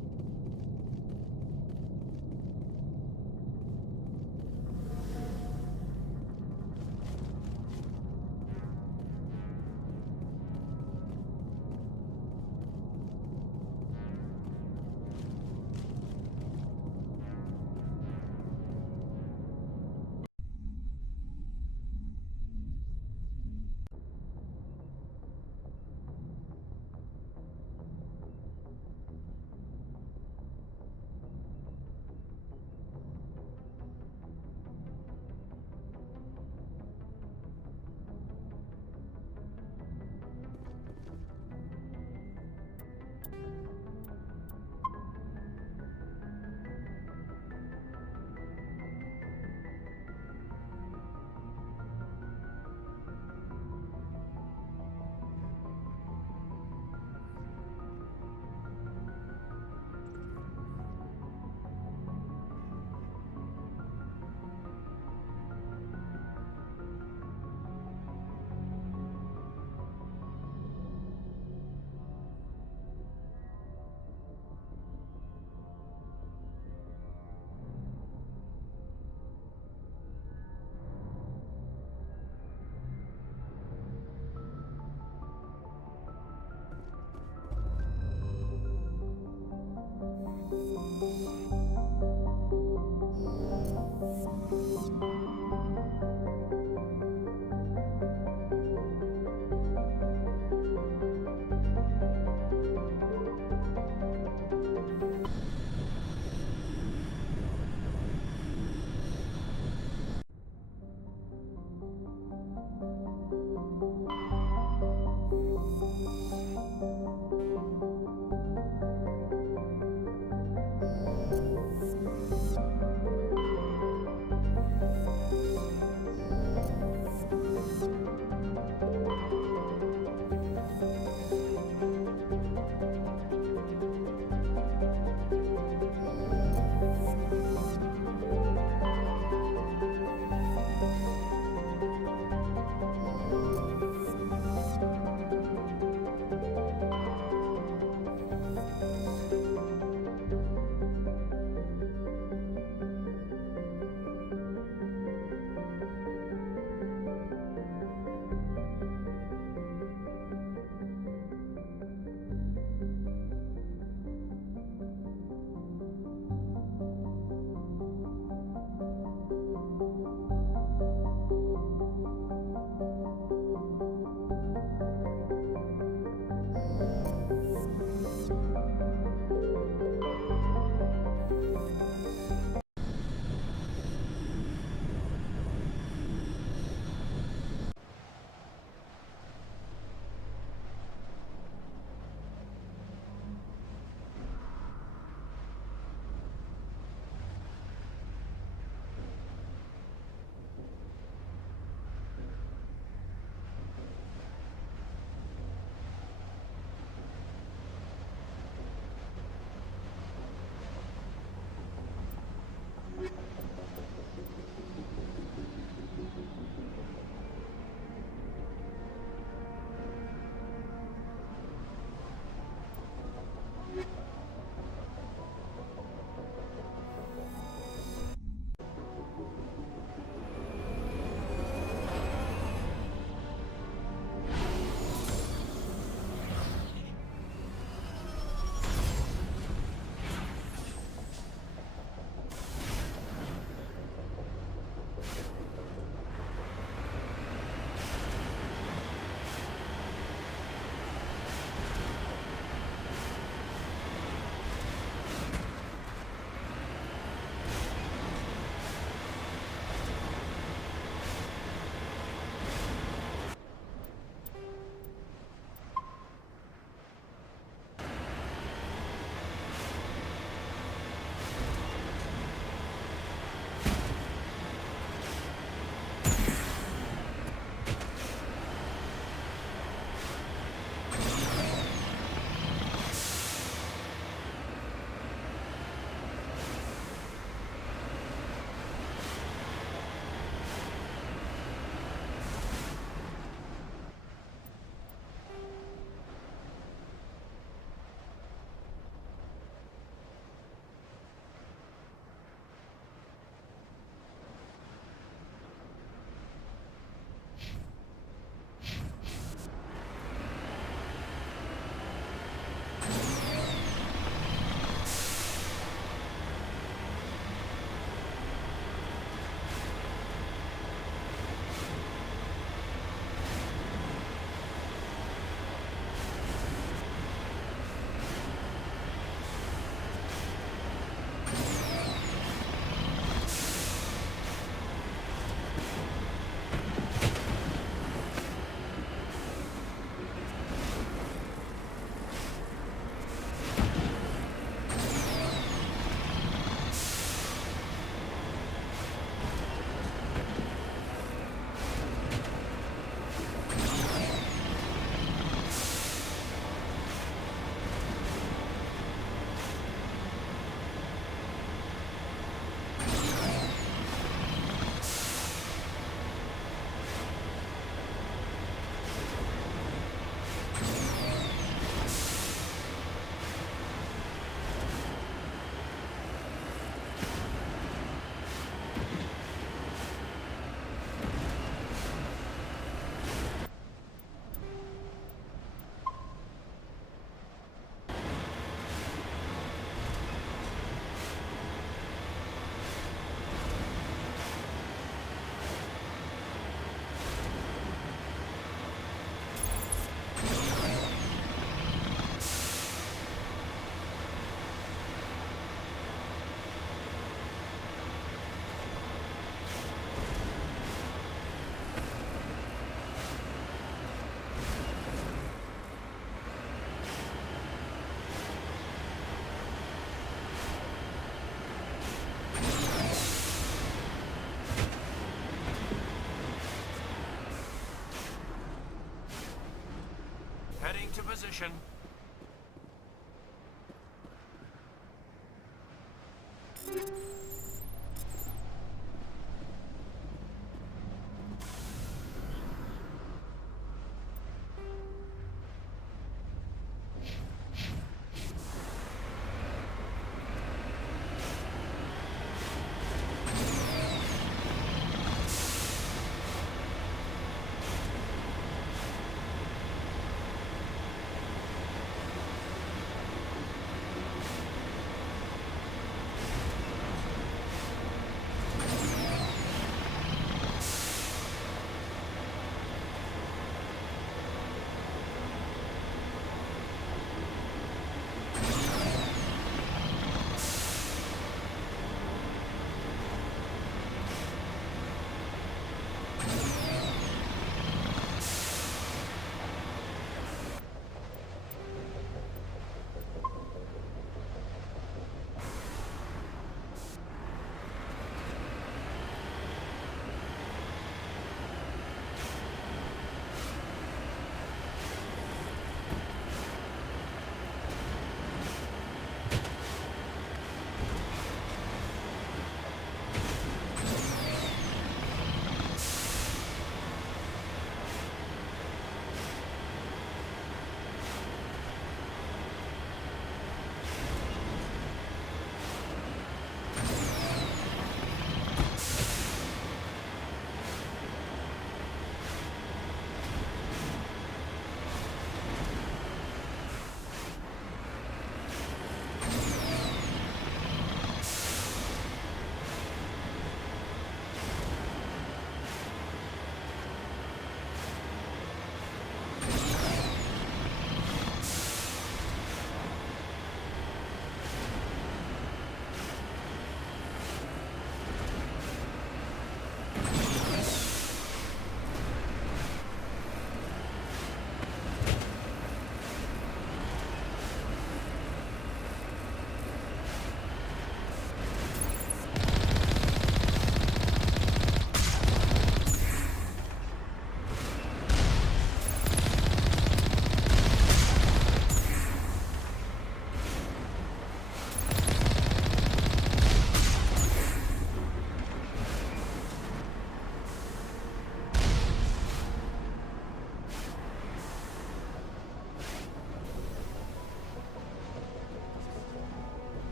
to position.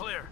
clear.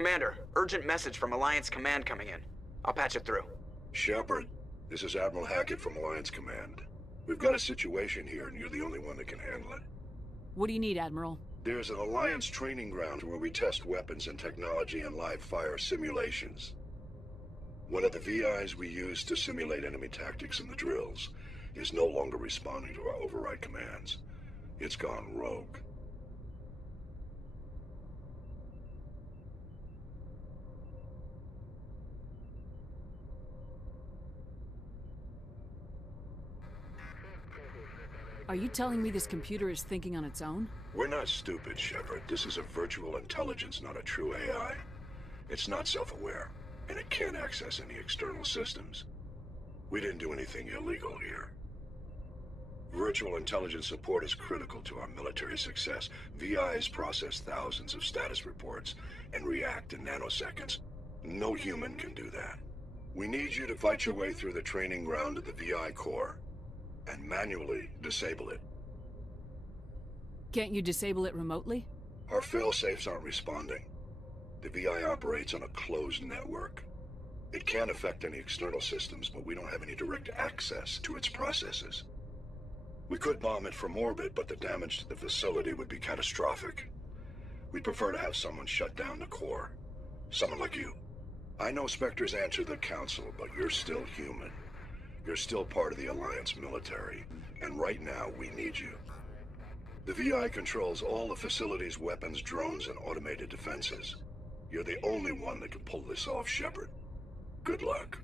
Commander, urgent message from Alliance Command coming in. I'll patch it through. Shepard, this is Admiral Hackett from Alliance Command. We've got a situation here, and you're the only one that can handle it. What do you need, Admiral? There's an Alliance training ground where we test weapons and technology in live fire simulations. One of the VIs we use to simulate enemy tactics in the drills is no longer responding to our override commands. It's gone rogue. Are you telling me this computer is thinking on its own? We're not stupid, Shepard. This is a virtual intelligence, not a true AI. It's not self-aware, and it can't access any external systems. We didn't do anything illegal here. Virtual intelligence support is critical to our military success. VIs process thousands of status reports and react in nanoseconds. No human can do that. We need you to fight your way through the training ground of the VI core and manually disable it. Can't you disable it remotely? Our fail-safes aren't responding. The VI operates on a closed network. It can affect any external systems, but we don't have any direct access to its processes. We could bomb it from orbit, but the damage to the facility would be catastrophic. We'd prefer to have someone shut down the core. Someone like you. I know Spectres answer the Council, but you're still human. You're still part of the Alliance military, and right now we need you. The VI controls all the facility's weapons, drones, and automated defenses. You're the only one that can pull this off, Shepard. Good luck.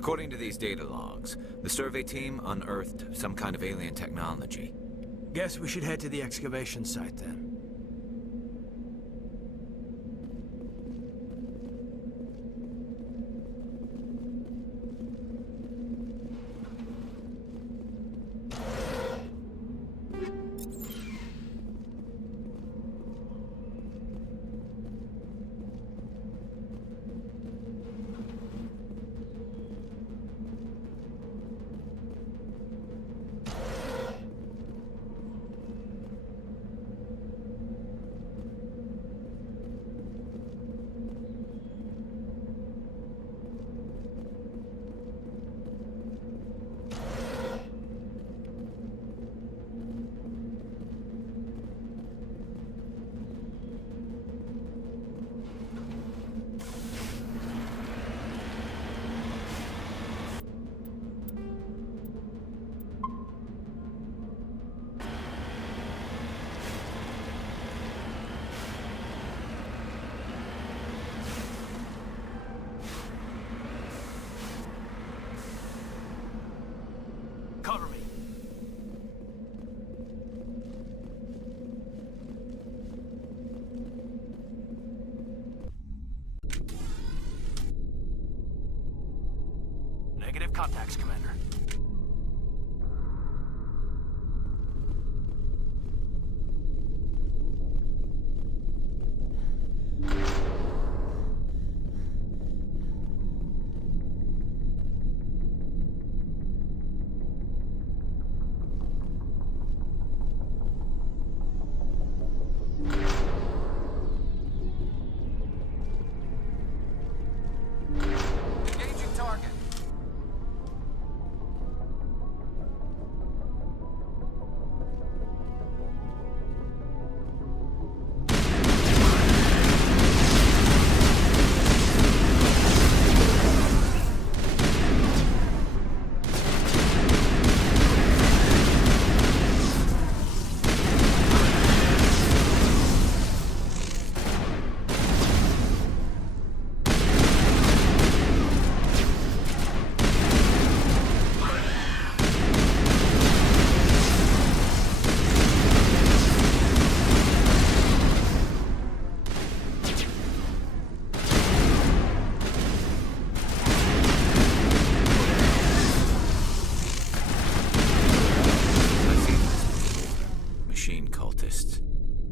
According to these data logs, the survey team unearthed some kind of alien technology. Guess we should head to the excavation site then. Cover me. Negative contacts, Commander. Engaging target.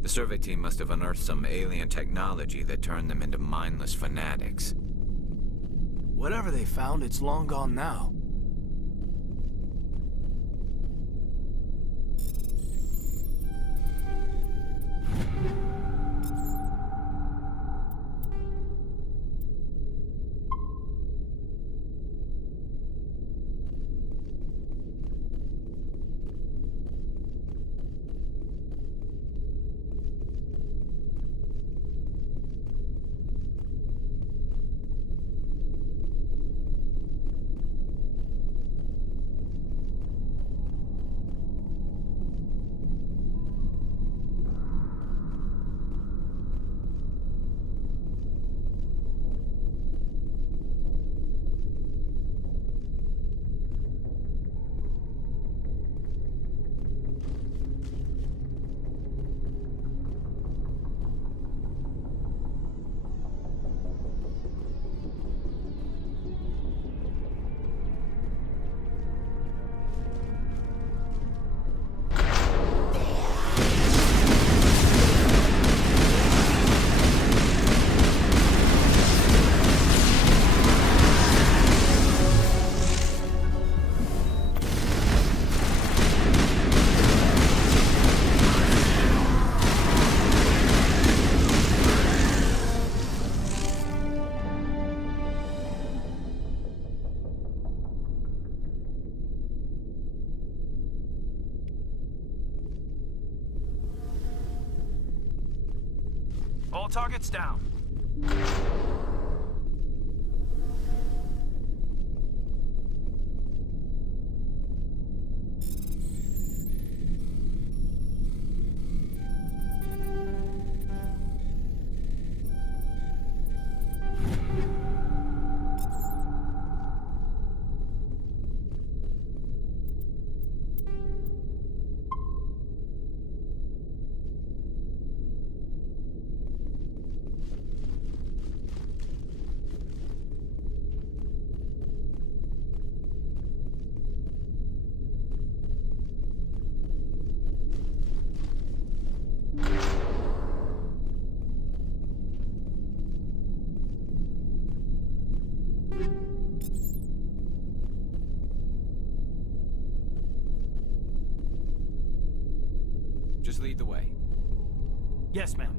The survey team must have unearthed some alien technology that turned them into mindless fanatics. Whatever they found, it's long gone now. All targets down. way. Yes, ma'am.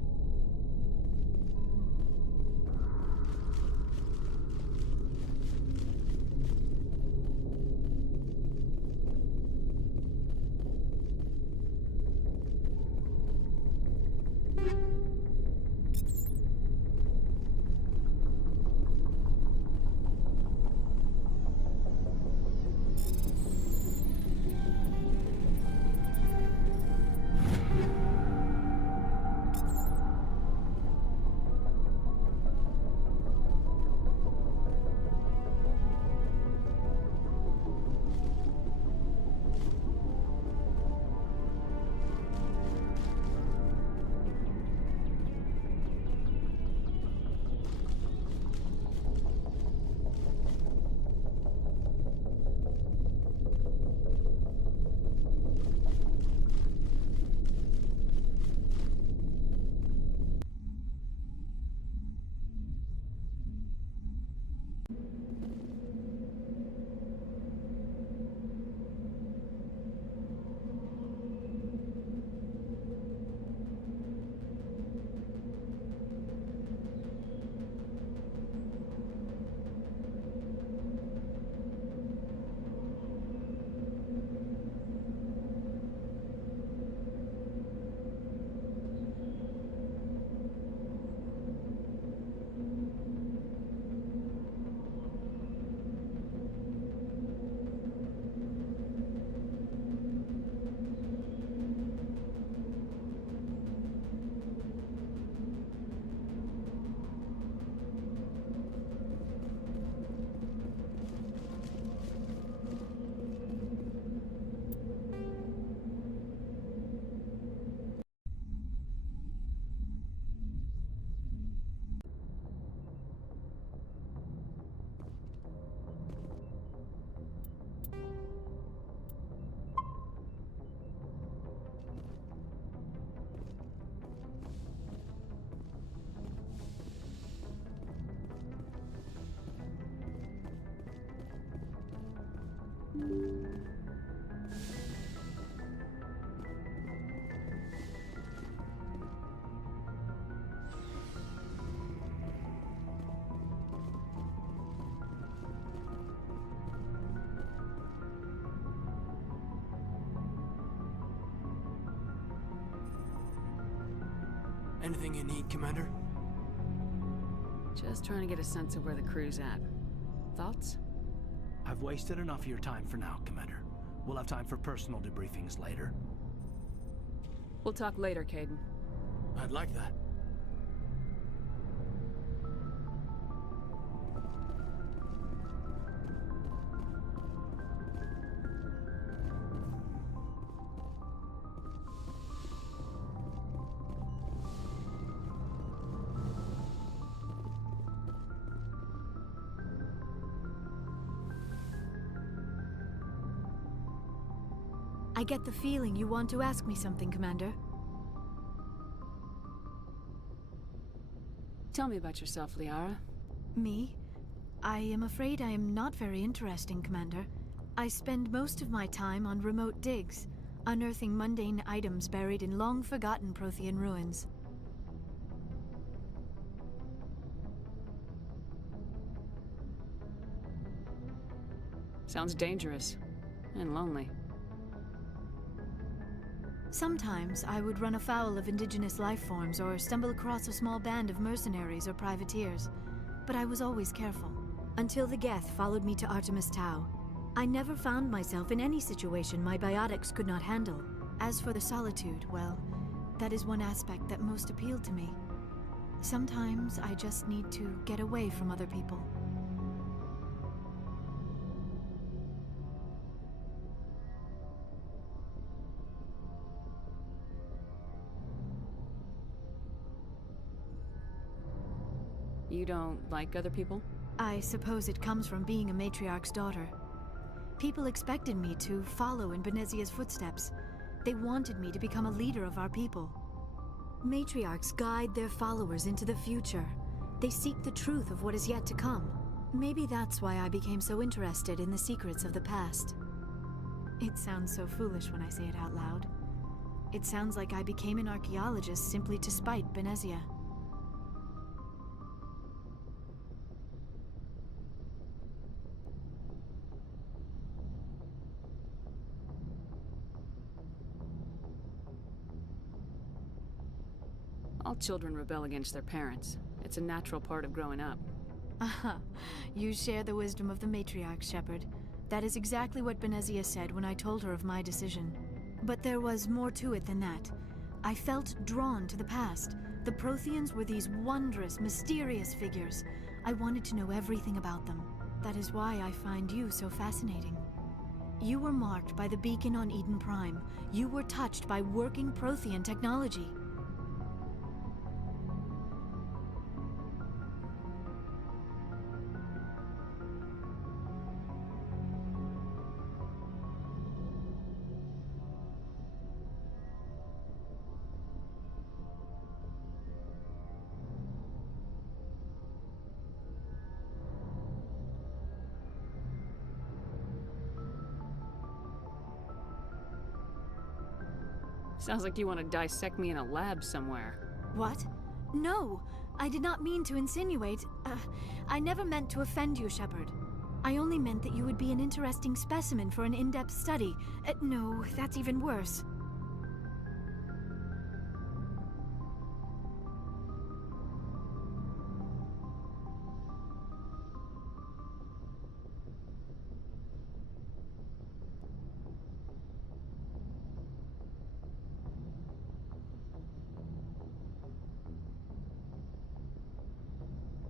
Anything you need, Commander? Just trying to get a sense of where the crew's at. Thoughts? I've wasted enough of your time for now, Commander. We'll have time for personal debriefings later. We'll talk later, Kaidan. I'd like that. I get the feeling you want to ask me something, Commander. Tell me about yourself, Liara. Me? I am afraid I am not very interesting, Commander. I spend most of my time on remote digs, unearthing mundane items buried in long-forgotten Prothean ruins. Sounds dangerous. And lonely. Sometimes I would run afoul of indigenous life forms or stumble across a small band of mercenaries or privateers, but I was always careful. Until the Geth followed me to Artemis Tau. I never found myself in any situation my biotics could not handle. As for the solitude, well, that is one aspect that most appealed to me. Sometimes I just need to get away from other people. You don't like other people? I suppose it comes from being a matriarch's daughter. People expected me to follow in Benezia's footsteps. They wanted me to become a leader of our people. Matriarchs guide their followers into the future. They seek the truth of what is yet to come. Maybe that's why I became so interested in the secrets of the past. It sounds so foolish when I say it out loud. It sounds like I became an archaeologist simply to spite Benezia. All children rebel against their parents. It's a natural part of growing up. Aha, you share the wisdom of the matriarch, Shepard. That is exactly what Benezia said when I told her of my decision. But there was more to it than that. I felt drawn to the past. The Protheans were these wondrous, mysterious figures. I wanted to know everything about them. That is why I find you so fascinating. You were marked by the beacon on Eden Prime. You were touched by working Prothean technology. Sounds like you want to dissect me in a lab somewhere. What? No! I did not mean to insinuate. I never meant to offend you, Shepard. I only meant that you would be an interesting specimen for an in-depth study. No, that's even worse.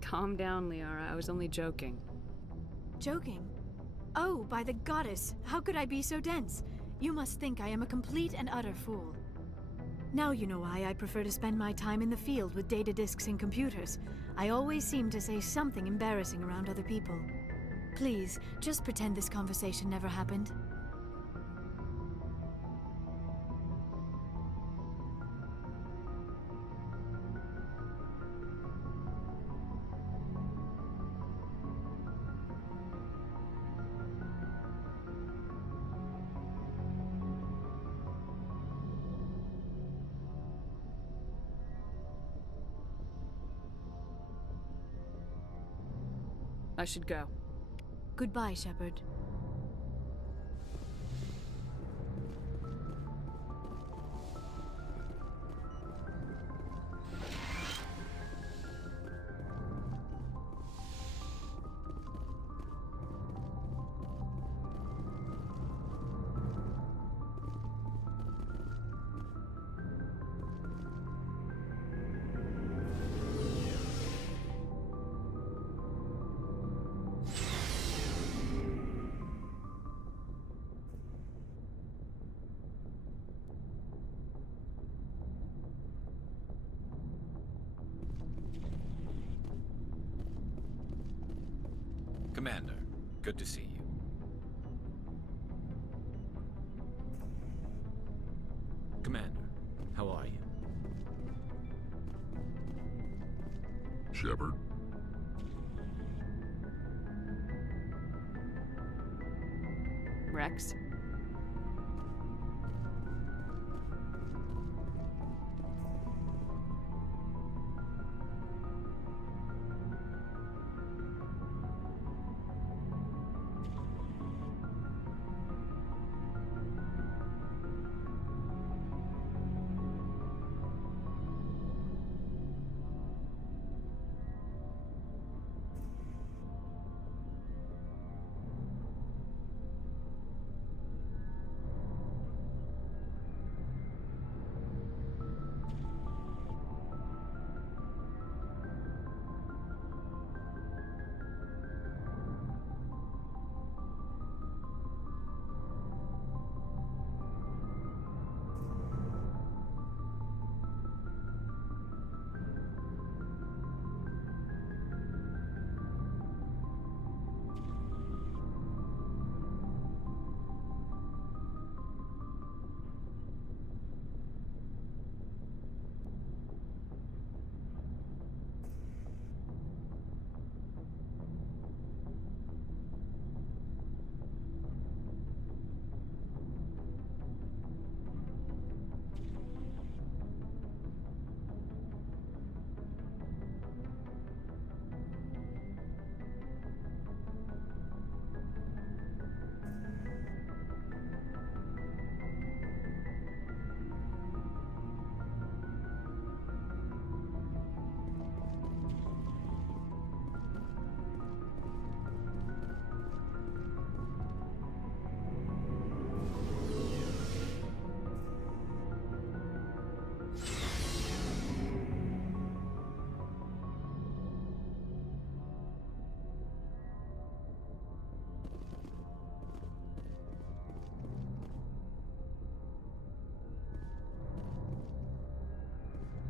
Calm down, Liara. I was only joking. Joking? Oh, by the goddess! How could I be so dense? You must think I am a complete and utter fool. Now you know why I prefer to spend my time in the field with data disks and computers. I always seem to say something embarrassing around other people. Please, just pretend this conversation never happened. I should go. Goodbye, Shepard. Commander, good to see you. Commander, how are you? Shepard? Rex?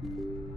you